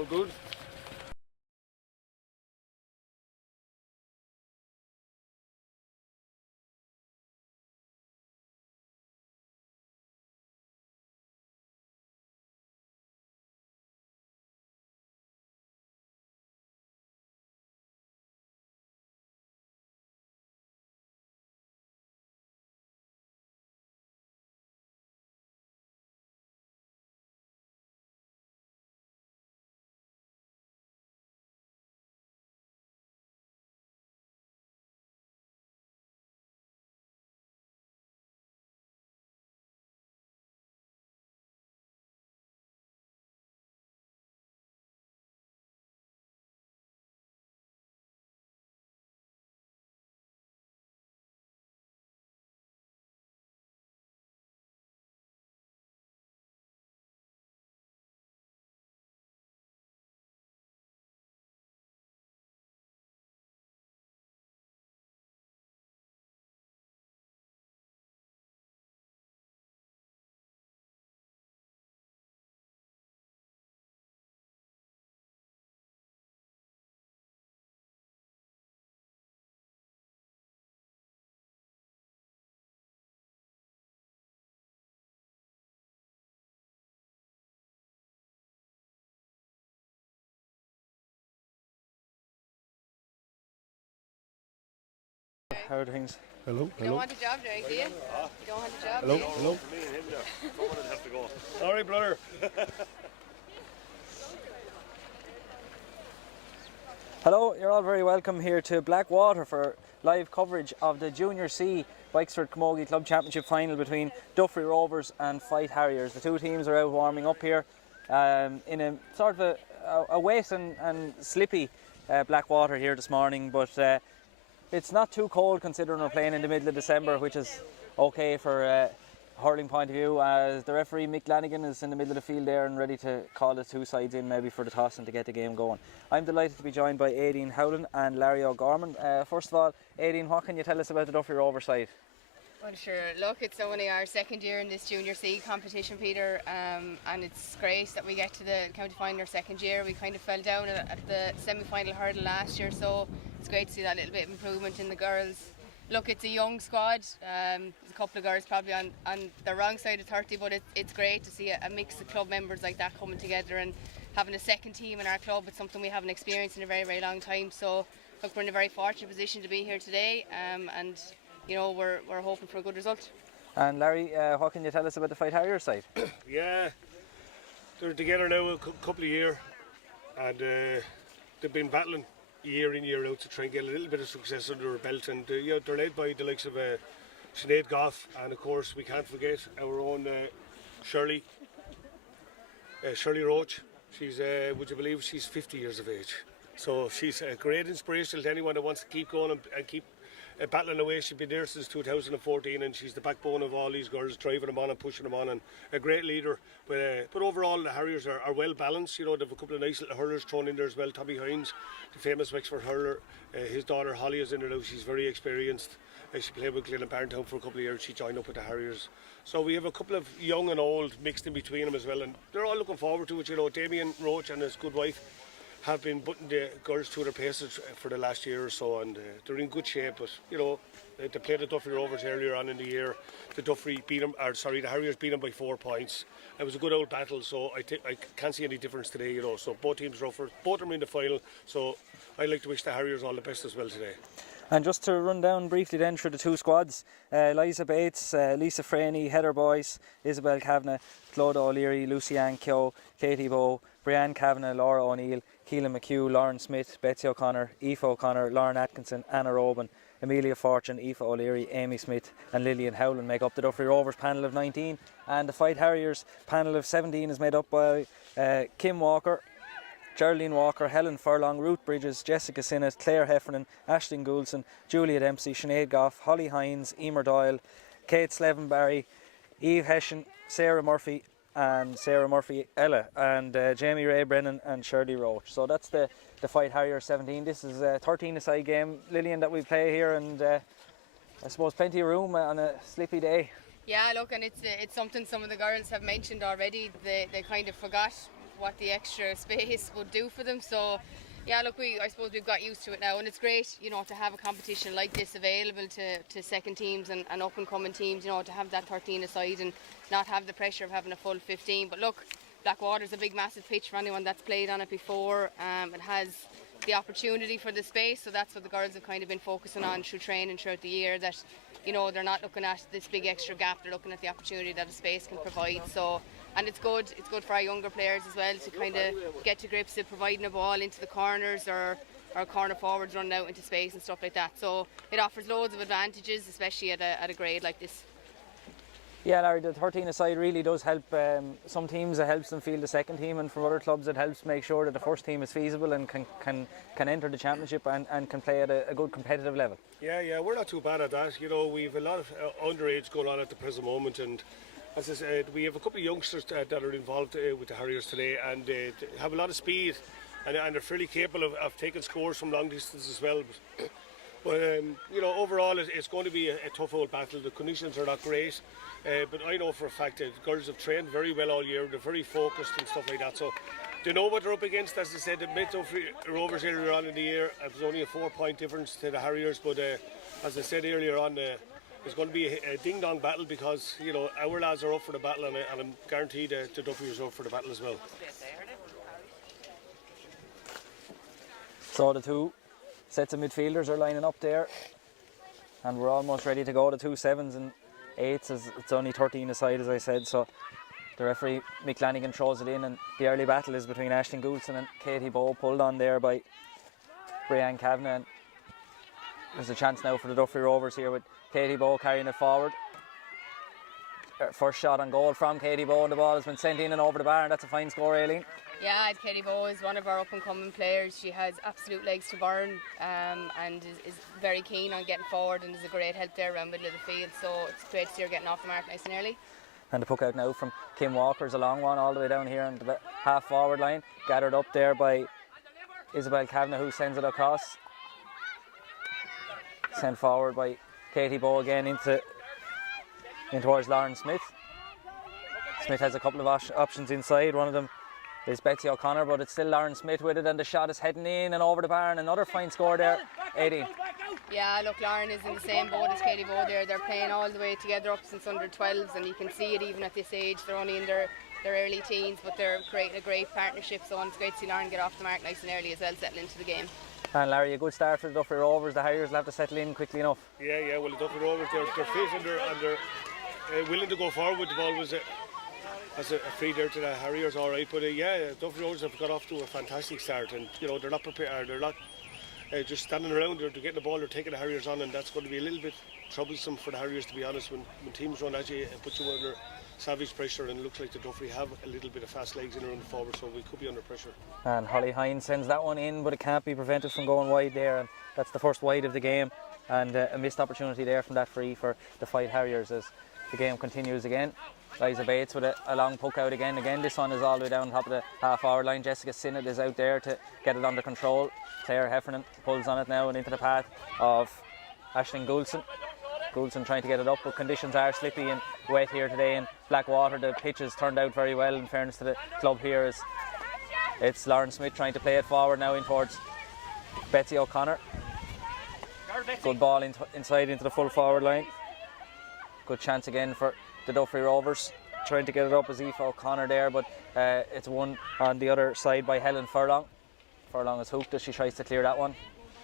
All good. How are things? Hello. You don't want a job, Derek, do you? You don't want a job, Hello. do you? Hello. For me and him there. Someone would have to go. Sorry, brother. Hello, you're all very welcome here to Blackwater for live coverage of the Junior C Wexford Camogie Club Championship final between Duffry Rovers and Faythe Harriers. The two teams are out warming up here in a sort of a wet and slippy Blackwater here this morning, but it's not too cold considering we're playing in the middle of December, which is okay for a hurling point of view, as the referee Mick Lanigan is in the middle of the field there and ready to call the two sides in maybe for the toss and to get the game going. I'm delighted to be joined by Aideen Howland and Larry O'Gorman. First of all, Aideen, what can you tell us about the Duffry Rovers side? Well, sure. Look, it's only our second year in this Junior C competition, Peter, and it's great that we get to the county final our second year. We kind of fell down at the semi-final hurdle last year, so it's great to see that little bit of improvement in the girls. Look, it's a young squad. There's a couple of girls probably on the wrong side of 30, but it's great to see a mix of club members like that coming together and having a second team in our club. It's something we haven't experienced in a very, very long time. So, look, we're in a very fortunate position to be here today, and you know, we're hoping for a good result. And Larry, what can you tell us about the Faythe Harriers side? Yeah, they're together now a couple of years, and they've been battling year in, year out to try and get a little bit of success under their belt, and they're led by the likes of Sinead Goff, and of course we can't forget our own Shirley Roach. She's, would you believe, she's 50 years of age, so she's a great inspiration to anyone that wants to keep going and keep battling away. She's been there since 2014, and she's the backbone of all these girls, driving them on and pushing them on, and a great leader. But overall, the Harriers are well balanced. You know, they've a couple of nice little hurlers thrown in there as well. Tommy Hines, the famous Wexford hurler, his daughter Holly is in there now. She's very experienced. She played with Glen and Barntown for a couple of years. She joined up with the Harriers. So we have a couple of young and old mixed in between them as well, and they're all looking forward to it. You know, Damien Roach and his good wife have been putting the girls through their paces for the last year or so, and they're in good shape. But you know, they played the Duffry Rovers earlier on in the year. The Harriers beat them by 4 points. It was a good old battle, so I can't see any difference today. You know, so both teams are up for it. Both are in the final. So I'd like to wish the Harriers all the best as well today. And just to run down briefly then through the two squads, Liza Bates, Lisa Franey, Heather Boyce, Isabel Kavanagh, Claude O'Leary, Lucy-Ann Keogh, Katie Bowe, Brianne Kavanagh, Laura O'Neill, Keelan McHugh, Lauren Smith, Betsy O'Connor, Aoife O'Connor, Lauren Atkinson, Anna Robin, Amelia Fortune, Aoife O'Leary, Amy Smith and Lillian Howland make up the Duffry Rovers panel of 19, and the Faythe Harriers panel of 17 is made up by Kim Walker, Geraldine Walker, Helen Furlong, Ruth Bridges, Jessica Sinnott, Claire Heffernan, Aisling Goulson, Julia Dempsey, Sinead Goff, Holly Hines, Emer Doyle, Kate Slevenberry, Eve Hession, Sarah Murphy Ella, and Jamie Ray Brennan and Shirley Roach. So that's the Faythe Harrier 17. This is a 13-a-side game, Lillian, that we play here, and I suppose plenty of room on a slippy day. Yeah, look, and it's something some of the girls have mentioned already. They kind of forgot what the extra space would do for them. So yeah, look, I suppose we've got used to it now, and it's great, you know, to have a competition like this available to second teams and up and coming teams, you know, to have that 13 aside and not have the pressure of having a full 15. But look, Blackwater's a big massive pitch for anyone that's played on it before. It has the opportunity for the space, so that's what the girls have kind of been focusing on through training throughout the year, that, you know, they're not looking at this big extra gap, they're looking at the opportunity that a space can provide. So, and it's good for our younger players as well to kind of get to grips with providing a ball into the corners or corner forwards running out into space and stuff like that. So it offers loads of advantages, especially at a grade like this. Yeah, Larry, the 13 aside really does help. Some teams it helps them field the second team, and for other clubs it helps make sure that the first team is feasible and can enter the championship and can play at a good competitive level. Yeah, we're not too bad at that. You know, we've a lot of underage going on at the present moment, and as I said, we have a couple of youngsters that are involved with the Harriers today, and they have a lot of speed, and they're fairly capable of taking scores from long distance as well. But you know, overall it's going to be a tough old battle. The conditions are not great, but I know for a fact that girls have trained very well all year. They're very focused and stuff like that, so they know what they're up against. As I said, the Duffry Rovers earlier on in the year, it was only a 4-point difference to the Harriers, but as I said earlier on, it's going to be a ding-dong battle, because, you know, our lads are up for the battle, and I'm guaranteed the Duffries are up for the battle as well. So the two sets of midfielders are lining up there, and we're almost ready to go. The 2 7s and 8s, it's only 13 aside, as I said, so the referee Mick Lanigan throws it in, and the early battle is between Aisling Goulson and Katie Bowe, pulled on there by Brianne Kavanagh. And there's a chance now for the Duffry Rovers here with Katie Bowe carrying it forward. First shot on goal from Katie Bowe, and the ball has been sent in and over the bar, and that's a fine score, Aileen. Yeah, Katie Bowe is one of our up-and-coming players. She has absolute legs to burn, and is very keen on getting forward, and is a great help there around the middle of the field. So it's great to see her getting off the mark nice and early. And the puck out now from Kim Walker's a long one all the way down here on the half forward line, gathered up there by Isabel Kavanagh, who sends it across. Sent forward by Katie Bowe again in towards Lauren Smith. Smith has a couple of options inside. One of them is Betsy O'Connor, but it's still Lauren Smith with it, and the shot is heading in and over the bar, and another fine score there, 18. Yeah, look, Lauren is in the same boat as Katie Bowe there. They're playing all the way together up since under 12s, and you can see it even at this age. They're only in their early teens, but they're creating a great partnership, so it's great to see Lauren get off the mark nice and early as well, settle into the game. And Larry, a good start for the Duffry Rovers. The Harriers will have to settle in quickly enough. Yeah, well, the Duffry Rovers, they're fit and they're willing to go forward. The ball was as a free there to the Harriers, all right. But Duffry Rovers have got off to a fantastic start, and you know, they're not prepared. They're not just standing around. They're getting the ball. They're taking the Harriers on, and that's going to be a little bit troublesome for the Harriers, to be honest. When teams run at you and put you under savage pressure, and it looks like the Duffry have a little bit of fast legs in around the forward, so we could be under pressure. And Holly Hines sends that one in, but it can't be prevented from going wide there, and that's the first wide of the game, and a missed opportunity there from that free for the Faythe Harriers as the game continues again. Liza Bates with a long poke out again. This one is all the way down top of the half forward line. Jessica Sinnott is out there to get it under control. Claire Heffernan pulls on it now and into the path of Aisling Goulson. Goulson trying to get it up, but conditions are slippy and wet here today in Blackwater. The pitch has turned out very well, in fairness to the club here. As it's Lauren Smith trying to play it forward now in towards Betsy O'Connor. Good ball inside into the full forward line. Good chance again for the Duffry Rovers, trying to get it up as Aoife O'Connor there, but it's won on the other side by Helen Furlong. Furlong is hooked as she tries to clear that one.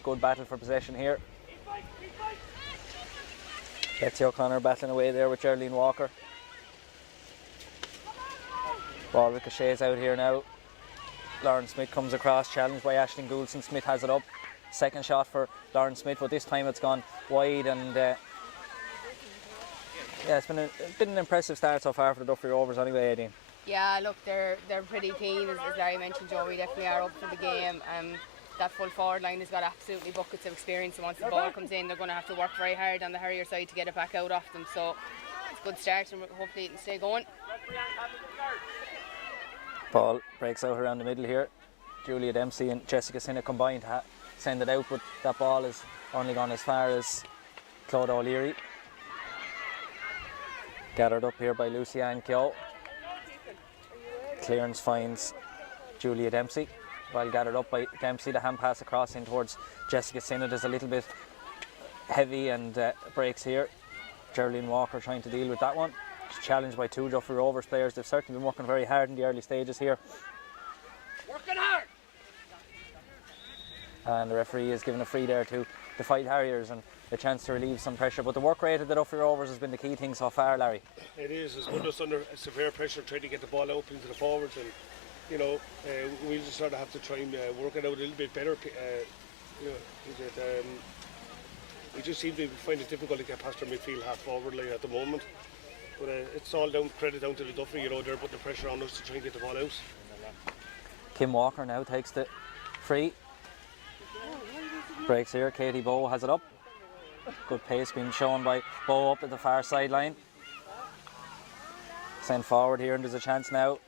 Good battle for possession here. Betsy O'Connor battling away there with Geraldine Walker. Ball ricochets out here now. Lauren Smith comes across, challenged by Aisling Goulson. Smith has it up. Second shot for Lauren Smith, but this time it's gone wide, and yeah, it's been an impressive start so far for the Duffry Rovers anyway, Aideen. Yeah, look, they're pretty keen, as Larry mentioned, Joe. We definitely are up for the game. That full forward line has got absolutely buckets of experience, and once the ball comes in, they're going to have to work very hard on the Harrier side to get it back out off them. So it's a good start, and hopefully it can stay going. Ball breaks out around the middle here. Julia Dempsey and Jessica Sinnott combined to send it out, but that ball has only gone as far as Claude O'Leary. Gathered up here by Lucy Ann Keogh. Clearance finds Julia Dempsey. Well gathered up by Dempsey. The hand pass across in towards Jessica Sinnott is a little bit heavy and breaks here. Geraldine Walker trying to deal with that one. She's challenged by 2 Duffry Rovers players. They've certainly been working very hard in the early stages here. Working hard! And the referee is giving a free there to the Faythe Harriers and a chance to relieve some pressure. But the work rate of the Duffry Rovers has been the key thing so far, Larry. It is. It's put us under severe pressure trying to get the ball out into the forwards, and you know, we just sort of have to try and work it out a little bit better. You know, we just seem to find it difficult to get past our midfield half forward line at the moment. But it's all credit down to the Duffry. You know, they're putting the pressure on us to try and get the ball out. Kim Walker now takes the free. Breaks here. Katie Bowe has it up. Good pace being shown by Bowe up at the far sideline. Sent forward here, and there's a chance now.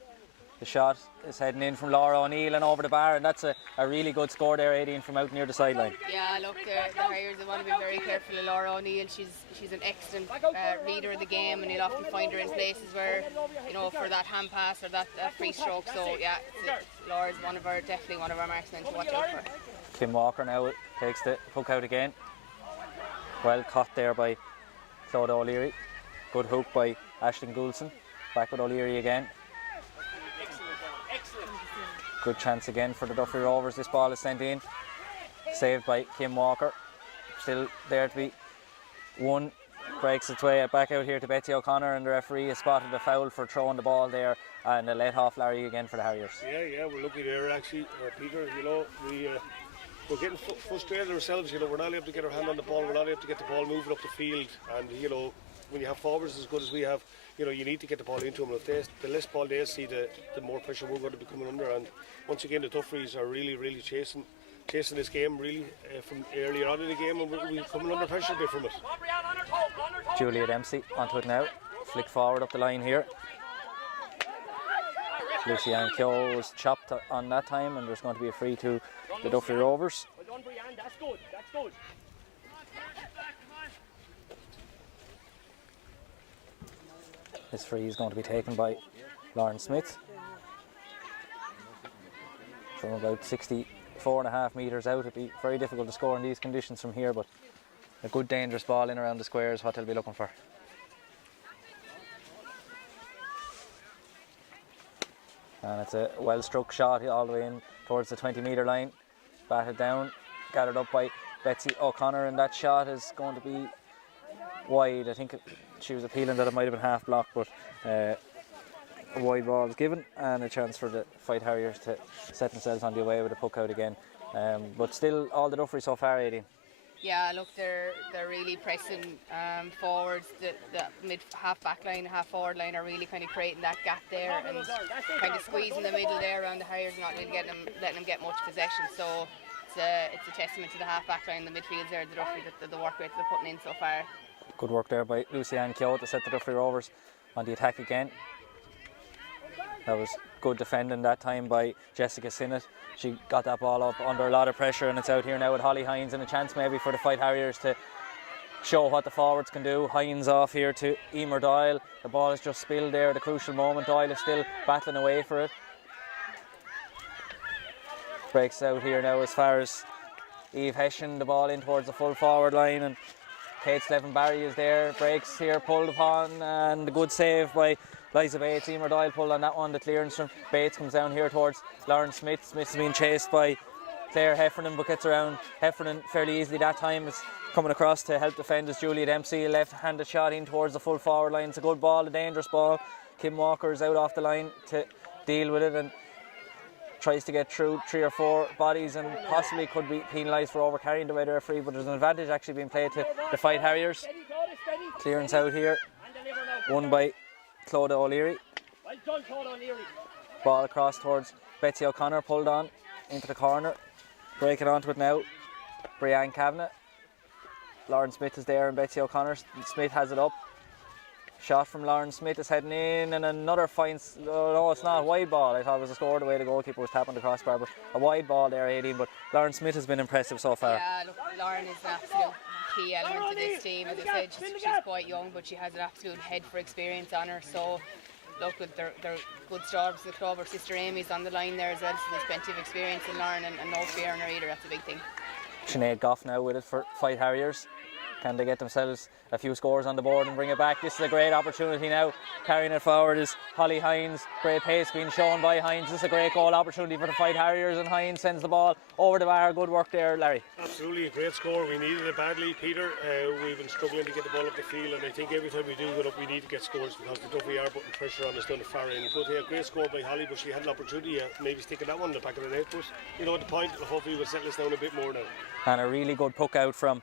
The shot is heading in from Laura O'Neill and over the bar, and that's a really good score there, 18 from out near the sideline. Yeah, look, the Harriers, they want to be very careful of Laura O'Neill. She's an excellent reader of the game, and you'll often find her in places where, you know, for that hand pass or that free stroke. So yeah, Laura's definitely one of our marksmen to watch out for. Kim Walker now takes the hook out again. Well caught there by Claude O'Leary. Good hook by Aisling Goulson. Back with O'Leary again. Good chance again for the Duffry Rovers. This ball is sent in. Saved by Kim Walker. Still there to be won. Breaks its way back out here to Betsy O'Connor, and the referee has spotted a foul for throwing the ball there, and a let off Larry again for the Harriers. Yeah, we're lucky there actually, Peter. You know, we're getting frustrated ourselves. You know, we're not able to get our hand on the ball. We're not able to get the ball moving up the field, and you know, when you have forwards as good as we have, you know, you need to get the ball into them. If the less ball they see, the more pressure we're going to be coming under. And once again, the Duffrys are really chasing this game really from earlier on in the game, and we're coming under pressure a bit from it. Julia Dempsey onto it now. Flick forward up the line here. Lucy-Anne Keogh was chopped on that time, and there's going to be a free to the Duffry Rovers. Well done, Brianne. That's good. This free is going to be taken by Lauren Smith from about 64.5 metres out. It'd be very difficult to score in these conditions from here, but a good dangerous ball in around the square is what they'll be looking for. And it's a well struck shot all the way in towards the 20-metre line. Batted down, gathered up by Betsy O'Connor, and that shot is going to be wide. I think she was appealing that it might have been half blocked, but a wide ball is given, and a chance for the Faythe Harriers to set themselves on the away with a puck out again. But still, all the Duffry so far, 18. Yeah, look, they're really pressing forwards. The mid half back line, half forward line are really kind of creating that gap there and kind of squeezing the middle there around the Harriers, not really letting them get much possession. So it's a testament to the half back line, the midfields there, the Duffry, the work rate they're putting in so far. Good work there by Lucy-Anne Keogh to set the Duffry Rovers on the attack again. That was good defending that time by Jessica Sinnott. She got that ball up under a lot of pressure, and it's out here now with Holly Hines, and a chance maybe for the Faythe Harriers to show what the forwards can do. Hines off here to Emer Doyle. The ball is just spilled there at a crucial moment. Doyle is still battling away for it. Breaks out here now as far as Eve Hession. The ball in towards the full forward line, and Kate Slevin Barry is there. Breaks here, pulled upon, and a good save by Liza Bates. Emer Doyle pulled on that one. The clearance from Bates comes down here towards Lauren Smith. Smith is being chased by Claire Heffernan, but gets around Heffernan fairly easily that time. Is coming across to help defend as Julia Dempsey. A left-handed shot in towards the full forward line. It's a good ball, a dangerous ball. Kim Walker is out off the line to deal with it and tries to get through 3 or 4 bodies and possibly could be penalised for overcarrying the way the referee, but there's an advantage actually being played to the Faythe Harriers. Clearance out here, won by Claude O'Leary. Ball across towards Betsy O'Connor, pulled on into the corner. Breaking onto it now, Brianne Kavanagh. Lauren Smith is there and Betsy O'Connor. Smith has it up. Shot from Lauren Smith is heading in, and another fine. Oh, no, it's not a wide ball. I thought it was a score the way the goalkeeper was tapping the crossbar, but a wide ball there, 18. But Lauren Smith has been impressive so far. Yeah, look, Lauren is an absolute key element to this team. As I said, she's quite young, but she has an absolute head for experience on her. So look, they're good stars for the club. Our sister Amy's on the line there as well, so there's plenty of experience in Lauren and no fear in her either. That's a big thing. Sinead Goff now with it for Faythe Harriers. Can they get themselves a few scores on the board and bring it back? This is a great opportunity now. Carrying it forward is Holly Hines. Great pace being shown by Hines. This is a great goal opportunity for the Faythe Harriers, and Hines sends the ball over the bar. Good work there, Larry. Absolutely, a great score. We needed it badly, Peter. We've been struggling to get the ball up the field, and I think every time we do get up, we need to get scores because the Duffry are putting pressure on us down the far end. But yeah, great score by Holly, but she had an opportunity, maybe sticking that one in the back of the net. But you know, at the point, hopefully we'll settle us down a bit more now. And a really good puck out from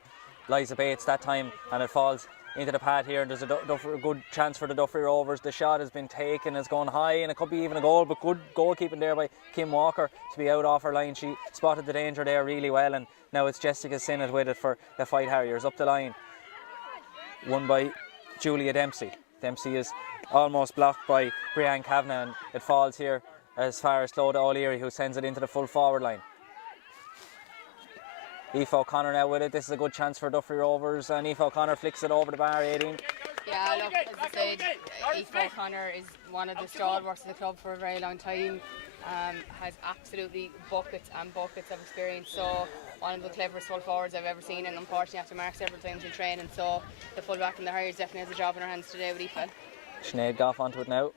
Liza Bates that time, and it falls into the pad here, and there's a good chance for the Duffry Rovers. The shot has been taken, it's gone high, and it could be even a goal, but good goalkeeping there by Kim Walker to be out off her line. She spotted the danger there really well, and now it's Jessica Sinnott with it for the Faythe Harriers. Up the line, won by Julia Dempsey. Dempsey is almost blocked by Brianne Kavanagh, and it falls here as far as Clodagh O'Leary, who sends it into the full forward line. Aoife O'Connor now with it. This is a good chance for Duffry Rovers, and Aoife O'Connor flicks it over the bar. 18. Yeah, look, as I said, Aoife O'Connor is one of the stalwarts of the club for a very long time. Has absolutely buckets and buckets of experience. So one of the cleverest full forwards I've ever seen, and unfortunately have to mark several times in training. So the fullback from the Harriers definitely has a job in her hands today with Aoife. Sinead Goff onto it now.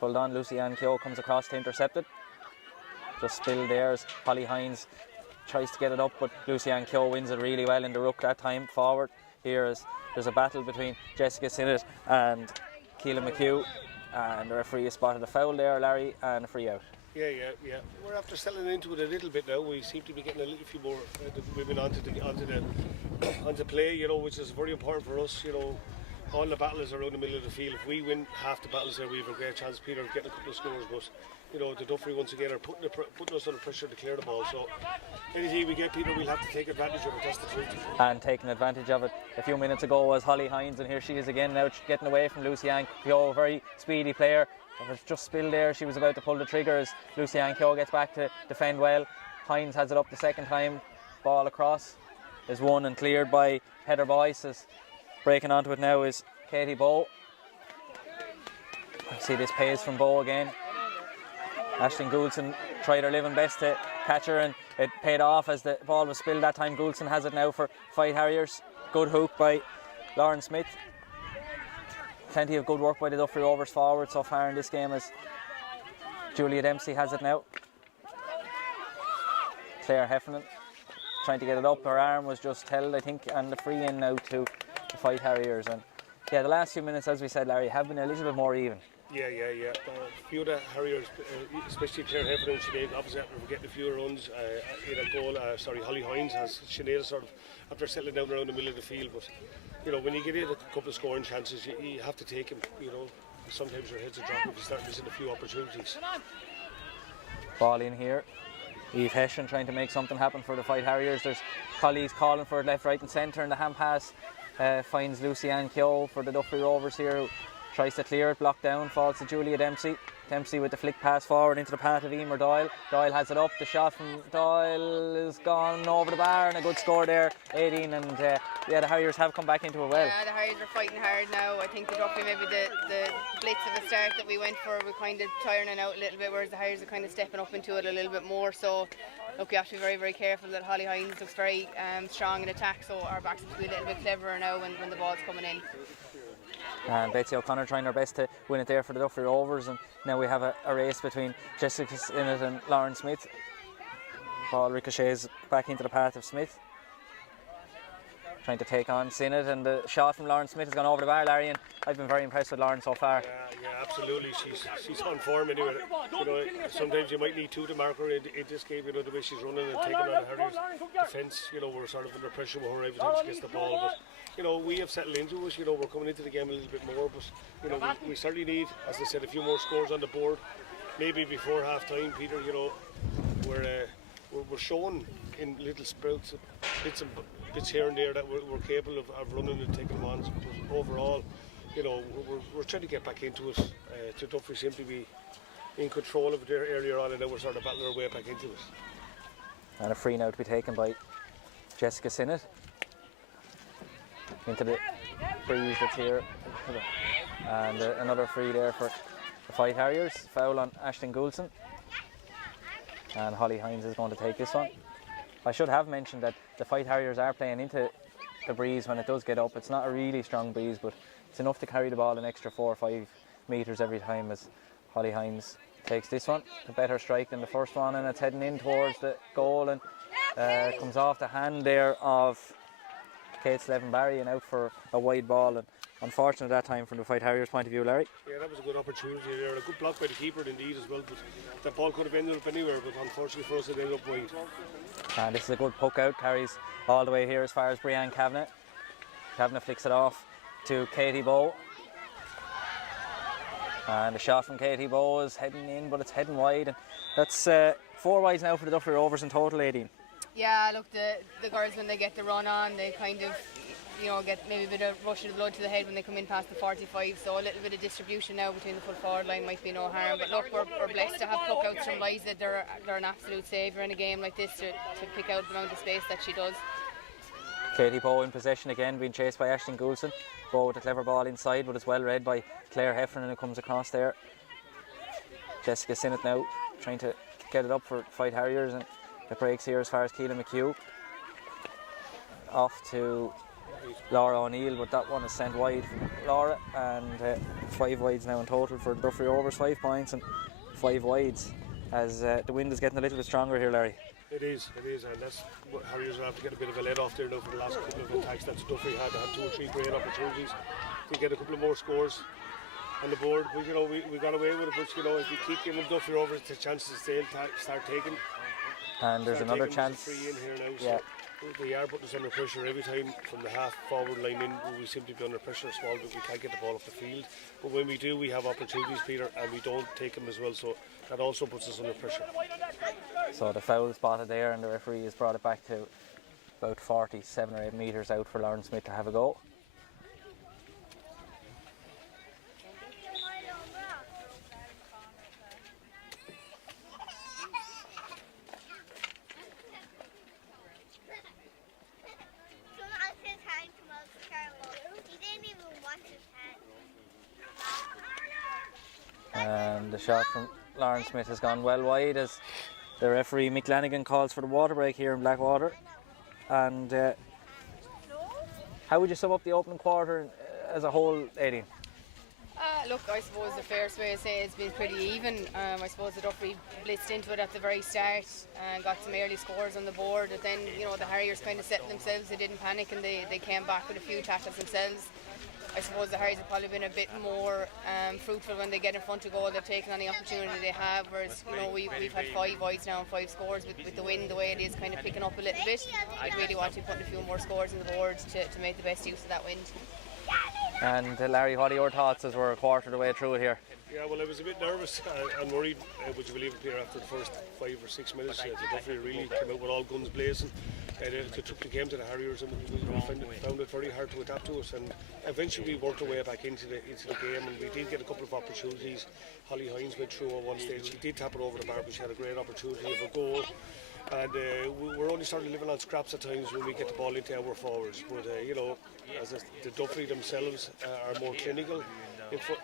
Hold on, Lucy Ann Keogh comes across to intercept it. Just spilled there as Holly Hines tries to get it up, but Lucy Ann Keogh wins it really well in the ruck that time forward. Here is there's a battle between Jessica Sinnott and Keelan McHugh, and the referee has spotted a foul there, Larry, and a free out. Yeah. We're after settling into it a little bit now. We seem to be getting a little few more women onto play, you know, which is very important for us. You know, all the battles around the middle of the field. If we win half the battles there, we have a great chance, Peter, of getting a couple of scores. But you know, the Duffry once again are putting us under pressure to clear the ball. So anything we get, Peter, we'll have to take advantage of it. That's the truth. And taking advantage of it a few minutes ago was Holly Hines, and here she is again now, getting away from Lucy Ann Keogh, very speedy player. It was just spilled there. She was about to pull the trigger as Lucy Ann Keogh gets back to defend well. Hines has it up the second time. Ball across is won and cleared by Heather Boyce. As breaking onto it now is Katie Bowe. See this pace from Bowe again. Aisling Goulson tried her living best to catch her, and it paid off as the ball was spilled that time. Goulson has it now for Faythe Harriers. Good hook by Lauren Smith. Plenty of good work by the Duffry Rovers forward so far in this game as Julia Dempsey has it now. Claire Heffernan trying to get it up. Her arm was just held, I think, and the free in now to the Faythe Harriers. And yeah, the last few minutes, as we said, Larry, have been a little bit more even. Yeah. A few of the Harriers, especially Claire Heffernan and Sinead, obviously after getting a few runs in a goal. Holly Hines has Sinead sort of after settling down around the middle of the field. But you know, when you get in a couple of scoring chances, you have to take them. You know, sometimes your heads are dropping if you start missing a few opportunities. Ball in here. Eve Hessian trying to make something happen for the Faythe Harriers. There's colleagues calling for it left, right, and centre, and the hand pass finds Lucy Ann Keogh for the Duffry Rovers here. Tries to clear it, blocked down, falls to Julia Dempsey. Dempsey with the flick pass forward into the path of Emer Doyle. Doyle has it up, the shot from Doyle is gone over the bar, and a good score there, 18, and yeah, the Harriers have come back into it well. Yeah, the Harriers are fighting hard now. I think the Duffry, maybe the blitz of the start that we went for, we're kind of tiring it out a little bit, whereas the Harriers are kind of stepping up into it a little bit more. So look, we have to be very, very careful that Holly Hines looks very strong in attack, so our backs have to be a little bit cleverer now when the ball's coming in. And Betsy O'Connor trying her best to win it there for the Duffry Rovers, and now we have a race between Jessica Sinnott and Lauren Smith. Ball ricochets back into the path of Smith. Trying to take on Sinnott, and the shot from Lauren Smith has gone over the bar, Larry, and I've been very impressed with Lauren so far. Yeah, absolutely. She's on form anyway. You know, sometimes you might need two to mark her in this game. You know, the way she's running and taking on the Harriers defence. You know, we're sort of under pressure with her every time she gets the ball. But you know, we have settled into it. You know, we're coming into the game a little bit more. But you know, we certainly need, as I said, a few more scores on the board. Maybe before half time, Peter. You know, we're showing in little sprouts, bits here and there that we're capable of running and taking them on. But overall, you know, we're trying to get back into it. To Duffry seem to be in control of it there earlier on, and then we're sort of battling our way back into it. And a free now to be taken by Jessica Sinnott into the breeze that's here. And another free there for the Faythe Harriers. Foul on Aisling Goulson. And Holly Hines is going to take this one. I should have mentioned that the Faythe Harriers are playing into the breeze when it does get up. It's not a really strong breeze, but it's enough to carry the ball an extra 4 or 5 metres every time as Holly Hines takes this one. A better strike than the first one, and it's heading in towards the goal, and comes off the hand there of Kate Slevin-Barry and out for a wide ball. And unfortunate that time from the Faythe Harriers' point of view, Larry. Yeah, that was a good opportunity there. A good block by the keeper indeed as well, but that ball could have ended up anywhere, but unfortunately for us it ended up wide. And this is a good poke out, carries all the way here as far as Brianne Kavanagh. Kavanagh flicks it off to Katie Bowe. And the shot from Katie Bowe is heading in, but it's heading wide. And that's 4 wides now for the Duffry Rovers in total, 18. Yeah, look, the girls, when they get the run on, they kind of, get maybe a bit of rush of the blood to the head when they come in past the 45. So a little bit of distribution now between the full forward line might be no harm. But look, we're blessed to have puck outs from Liza. They're an absolute saviour in a game like this to pick out the amount of space that she does. Katie Bowe in possession again, being chased by Aisling Goulson. Bowe with a clever ball inside, but it's well read by Claire Heffernan, who comes across there. Jessica Sinnott now trying to get it up for Faythe Harriers, and it breaks here as far as Keelan McHugh. Off to Laura O'Neill, but that one is sent wide from Laura, and 5 wides now in total for the Duffry Rovers. 5 points and 5 wides as the wind is getting a little bit stronger here, Larry. It is, and that's what Harriers will have to get a bit of a let off there now for the last couple of attacks that Duffry had. They had 2 or 3 great opportunities to get a couple of more scores on the board, but we got away with it. But if we keep giving Duffry Rovers the chances, they'll start taking. And there's another chance. Free in here now, yeah. So they are putting us under pressure every time from the half forward line in. We seem to be under pressure small, but we can't get the ball off the field. But when we do, we have opportunities, Peter, and we don't take them as well. So that also puts us under pressure. So the foul spotted there, and the referee has brought it back to about 47 or 8 metres out for Lauren Smith to have a go. And the shot from Lauren Smith has gone well wide as the referee Mick Lanigan calls for the water break here in Blackwater. And how would you sum up the opening quarter as a whole, Eddie? Look, I suppose the fairest way to say it's been pretty even. I suppose the Duffry blitzed into it at the very start and got some early scores on the board. But then, the Harriers kind of settled themselves. They didn't panic and they came back with a few tackles themselves. I suppose the Harriers have probably been a bit more fruitful when they get in front of goal. They've taken on the opportunity they have, whereas we've had 5 wides now and 5 scores with the wind the way it is kind of picking up a little bit. I'd really want to put a few more scores on the board to make the best use of that wind. And Larry, what are your thoughts as we're a quarter of the way through it here? Yeah, well, I was a bit nervous and worried, would you believe it, Peter, after the first 5 or 6 minutes. The Duffry really came out with all guns blazing. They took the game to the Harriers, and we found it very hard to adapt to us. And eventually we worked our way back into the game, and we did get a couple of opportunities. Holly Hines went through at one stage. She did tap it over the bar, but she had a great opportunity of a goal. And we're only starting living on scraps at times when we get the ball into our forwards. But as the Duffry themselves are more clinical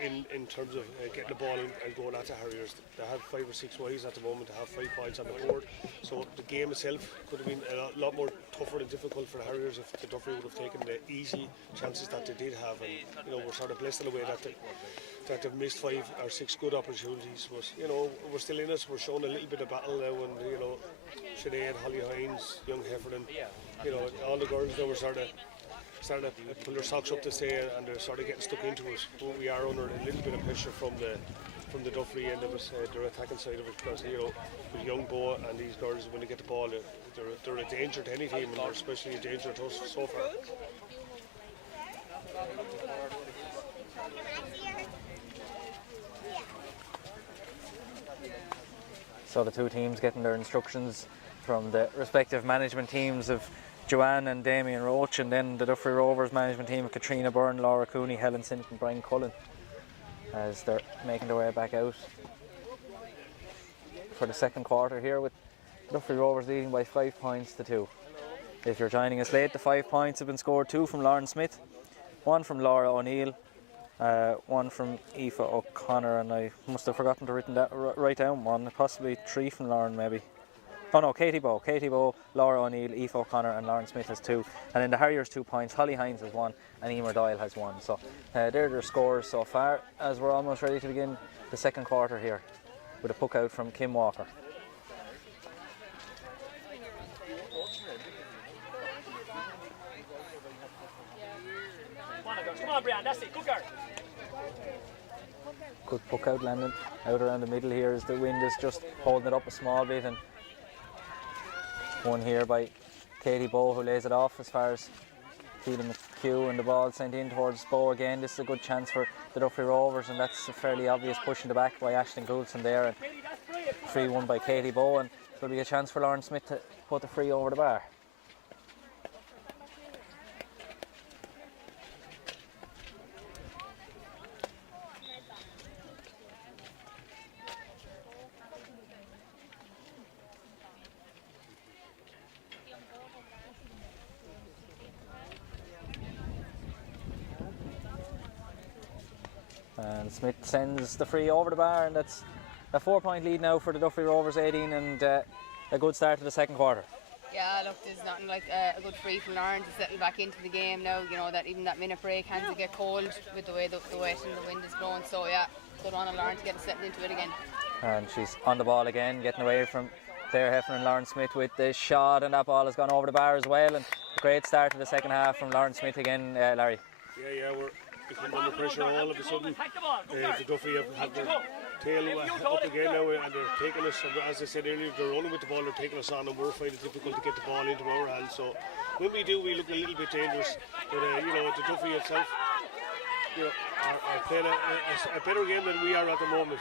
in terms of getting the ball and going at the Harriers. They have 5 or 6 wides at the moment. They have 5 points on the board. So the game itself could have been a lot more tougher and difficult for the Harriers if the Duffry would have taken the easy chances that they did have. And we're sort of blessed in a way that they've missed 5 or 6 good opportunities. But we're still in it. We're showing a little bit of battle now, and Sinead, Holly Hines, young Heffernan, all the girls now are starting to pull their socks up to say, and they're sort of getting stuck into it. But we are under a little bit of pressure from the Duffry end of it, their attacking side of it, because with young Boa and these girls, when they get the ball, they're a danger to any team, and they're especially a danger to us so far. So the 2 teams getting their instructions from the respective management teams of Joanne and Damien Roach, and then the Duffry Rovers management team of Katrina Byrne, Laura Cooney, Helen Sinnott and Brian Cullen, as they're making their way back out for the second quarter here, with Duffry Rovers leading by 5 points to 2. If you're joining us late, the 5 points have been scored: 2 from Lauren Smith, one from Laura O'Neill, one from Aoife O'Connor, and I must have forgotten to write down one, possibly 3 from Lauren maybe. Oh no, Katie Bowe, Laura O'Neill, Aoife O'Connor and Lauren Smith has 2. And then the Harriers 2 points, Holly Hines has 1 and Emer Doyle has 1. So they're their scores so far as we're almost ready to begin the second quarter here with a puck out from Kim Walker. Come on, Brian, that's it. Good girl. Good puck out landing out around the middle here as the wind is just holding it up a small bit, and one here by Katie Bowe who lays it off as far as Keelan McHugh, and the ball sent in towards Bowe again. This is a good chance for the Duffry Rovers, and that's a fairly obvious push in the back by Ashton Goulson there, and free one by Katie Bowe, and there'll be a chance for Lauren Smith to put the free over the bar. And Smith sends the free over the bar, and that's a 4-point lead now for the Duffry Rovers 18, and a good start to the second quarter. Yeah, look, there's nothing like a good free from Lauren to settle back into the game now. You know that even that minute break, hands will get cold with the way the wet and the wind is blowing. So yeah, good on Lauren to get settled into it again. And she's on the ball again, getting away from Claire Hefner and Lauren Smith with the shot, and that ball has gone over the bar as well. And a great start to the second half from Lauren Smith again, Larry. Yeah, we're becoming under pressure all of a sudden. The Duffy have their tail up again now, and they're taking us, as I said earlier, they're running with the ball, they're taking us on, and we're finding it difficult to get the ball into our hands. So when we do, we look a little bit dangerous. But the Duffy itself, are playing a better game than we are at the moment.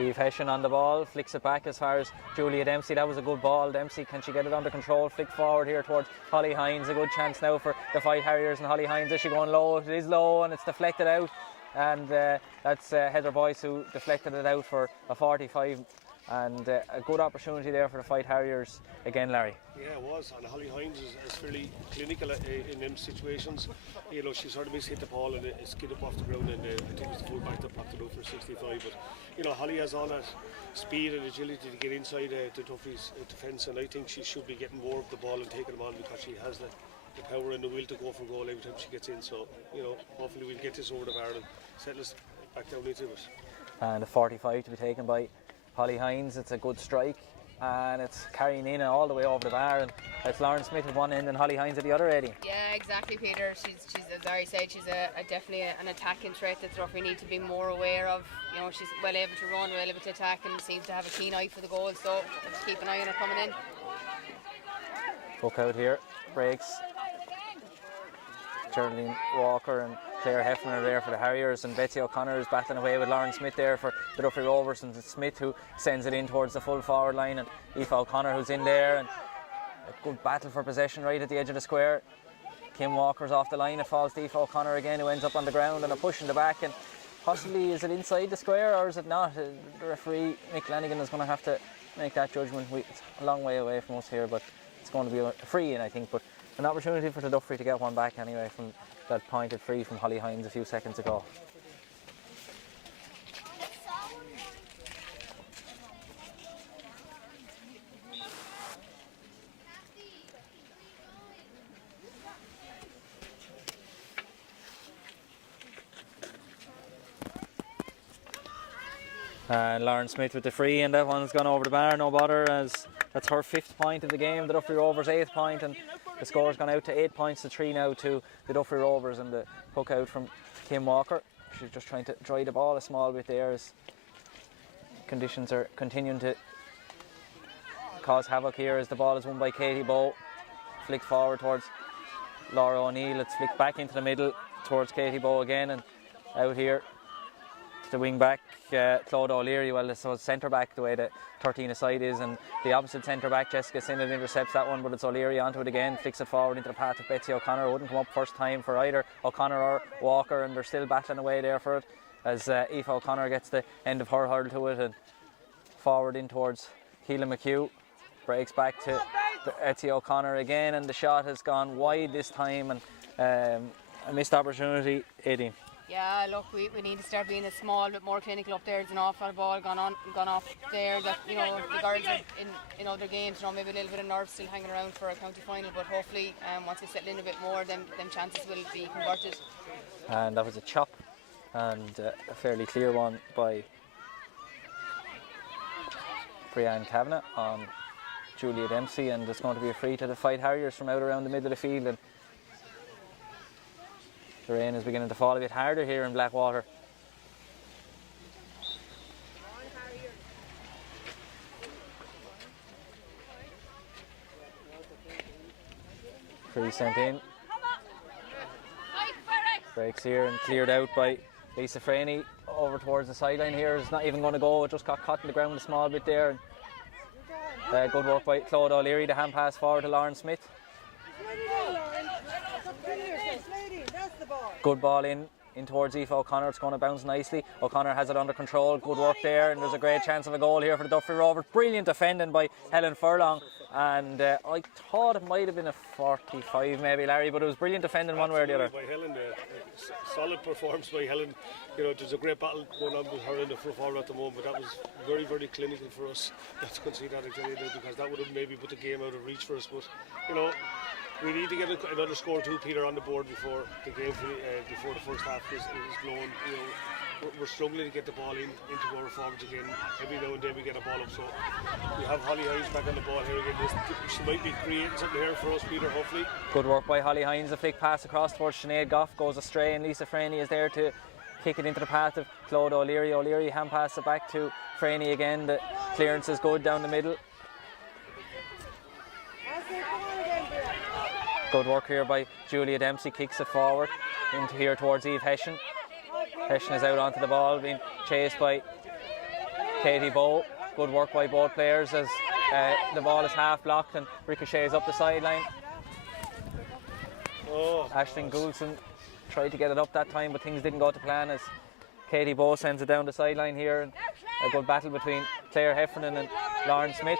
Eve Hessian on the ball, flicks it back as far as Julia Dempsey. That was a good ball. Dempsey, can she get it under control? Flick forward here towards Holly Hines. A good chance now for the Faythe Harriers, and Holly Hines, is she going low? It is low, and it's deflected out. And that's Heather Boyce who deflected it out for a 45. And a good opportunity there for the Faythe Harriers again, Larry. Yeah, it was, and Holly Hines is fairly clinical in them situations. She sort of hit the ball and it skidded up off the ground, and I think it was the full back that blocked it out for 65. But Holly has all that speed and agility to get inside the Duffy's defence, and I think she should be getting more of the ball and taking them on, because she has the power and the will to go for goal every time she gets in. So hopefully we'll get this over the bar and settle us back down into it. And a 45 to be taken by Holly Hines. It's a good strike, and it's carrying in all the way over the bar, and it's Lauren Smith at one end and Holly Hines at the other, Eddie. Yeah, exactly, Peter. She's as Larry said, she's definitely an attacking threat that Duffy need to be more aware of. She's well able to run, well able to attack, and seems to have a keen eye for the goal, so let's keep an eye on her coming in. Hook out here, breaks. Geraldine Walker and Claire Hefner are there for the Harriers, and Betsy O'Connor is battling away with Lauren Smith there for the Duffy Rovers, and it's Smith who sends it in towards the full forward line, and Aoife O'Connor who's in there, and a good battle for possession right at the edge of the square. Kim Walker's off the line, it falls to Aoife O'Connor again, who ends up on the ground, and a push in the back, and possibly is it inside the square or is it not? The referee Nick Lanigan is going to have to make that judgment. It's a long way away from us here, but it's going to be a free in, I think, but an opportunity for the Duffry to get one back anyway from that pointed free from Holly Hines a few seconds ago. And Lauren Smith with the free, and that one's gone over the bar, no bother, as that's her 5th point of the game. The Duffry Rovers 8th point, and the score's gone out to 8 points to 3 now to the Duffry Rovers, and the hook out from Kim Walker. She's just trying to dry the ball a small bit there as conditions are continuing to cause havoc here, as the ball is won by Katie Bowe. Flicked forward towards Laura O'Neill. It's flicked back into the middle towards Katie Bowe again, and out here to the wing back, Claude O'Leary. Well, so it's centre back the way the 13 aside is, and the opposite centre back Jessica Sinnott intercepts that one, but it's O'Leary onto it again, flicks it forward into the path of Betsy O'Connor. Wouldn't come up first time for either O'Connor or Walker, and they're still battling away there for it as Aoife O'Connor gets the end of her hurl to it, and forward in towards Keelan McHugh. Breaks back to Betsy O'Connor again, and the shot has gone wide this time, and a missed opportunity, 18. Yeah, look, we need to start being a small bit more clinical up there. There's an awful ball gone off there that, you know, the girls in other games, you know, maybe a little bit of nerves still hanging around for a county final, but hopefully once they settle in a bit more, then chances will be converted. And that was a chop, and a fairly clear one by Brianne Kavanagh on Julia Dempsey, and it's going to be a free to the Faythe Harriers from out around the middle of the field. And the rain is beginning to fall a bit harder here in Blackwater. Free sent in. Breaks here and cleared out by Lisa Freeney over towards the sideline here. It's not even going to go, it just got caught in the ground a small bit there. And, good work by Claude O'Leary, the hand pass forward to Lauren Smith. Good ball in towards Aoife O'Connor. It's going to bounce nicely. O'Connor has it under control. Good work there, and there's a great chance of a goal here for the Duffry Rovers. Brilliant defending by Helen Furlong, and I thought it might have been a 45 maybe, Larry, but it was brilliant defending one way or the other. By Helen, solid performance by Helen. You know, there's a great battle going on with her in the full forward at the moment, but that was very, very clinical for us not to concede that, because that would have maybe put the game out of reach for us. But you know, we need to get another score too, Peter, on the board before the game, before the first half is blown. You know, we're struggling to get the ball into our forwards again. Every now and then we get a ball up, so we have Holly Hines back on the ball here again. She might be creating something here for us, Peter, hopefully. Good work by Holly Hines. A flick pass across towards Sinead Goff goes astray, and Lisa Freeney is there to kick it into the path of Claude O'Leary. O'Leary hand pass it back to Freeney again. The clearance is good down the middle. Good work here by Julia Dempsey, kicks it forward into here towards Eve Hession. Hession is out onto the ball, being chased by Katie Bowe. Good work by both players as the ball is half blocked and ricochets up the sideline. Aisling Goulson tried to get it up that time, but things didn't go to plan as Katie Bowe sends it down the sideline here. And a good battle between Claire Heffernan and Lauren Smith.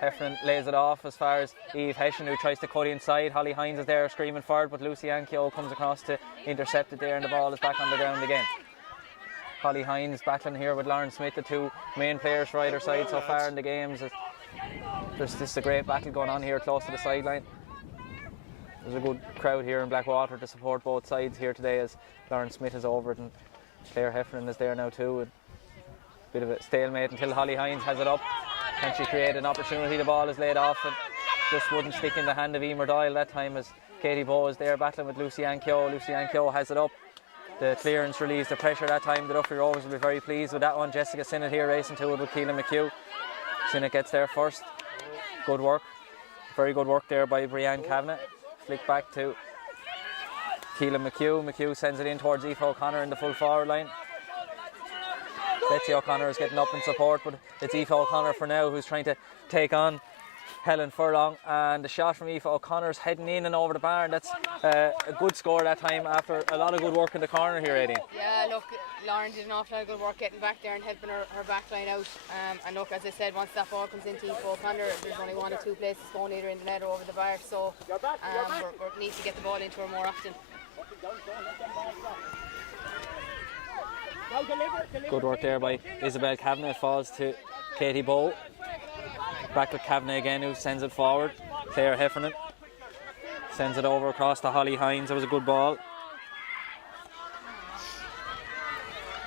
Heffernan lays it off as far as Eve Hession, who tries to cut inside. Holly Hines is there screaming forward, but Lucy Keogh comes across to intercept it there, and the ball is back on the ground again. Holly Hines battling here with Lauren Smith, the two main players for either side so far in the games. There's just a great battle going on here close to the sideline. There's a good crowd here in Blackwater to support both sides here today as Lauren Smith is over it and Claire Heffernan is there now too. And a bit of a stalemate until Holly Hines has it up. Can she create an opportunity? The ball is laid off and just wouldn't stick in the hand of Emer Doyle that time as Katie Bowe is there battling with Lucy Keogh. Lucy Keogh has it up. The clearance relieves the pressure that time. The Duffry Rovers will be very pleased with that one. Jessica Sinnott here racing to it with Keelan McHugh. Sinnott gets there first. Good work. Very good work there by Brianne Kavanagh. Flick back to Keelan McHugh. McHugh sends it in towards Aoife O'Connor in the full forward line. Betsy O'Connor is getting up in support, but it's Aoife O'Connor for now who's trying to take on Helen Furlong, and the shot from Aoife O'Connor's heading in and over the bar, and that's a good score that time after a lot of good work in the corner here, Aileen. Yeah, look, Lauren did an awful lot of good work getting back there and helping her back line out, and look, as I said, once that ball comes into Aoife O'Connor, there's only one or two places going, either in the net or over the bar, so we need to get the ball into her more often. Good work there by Isabel Kavanagh. It falls to Katie Bowe. Back with Kavanagh again, who sends it forward. Claire Heffernan sends it over across to Holly Hines. That was a good ball.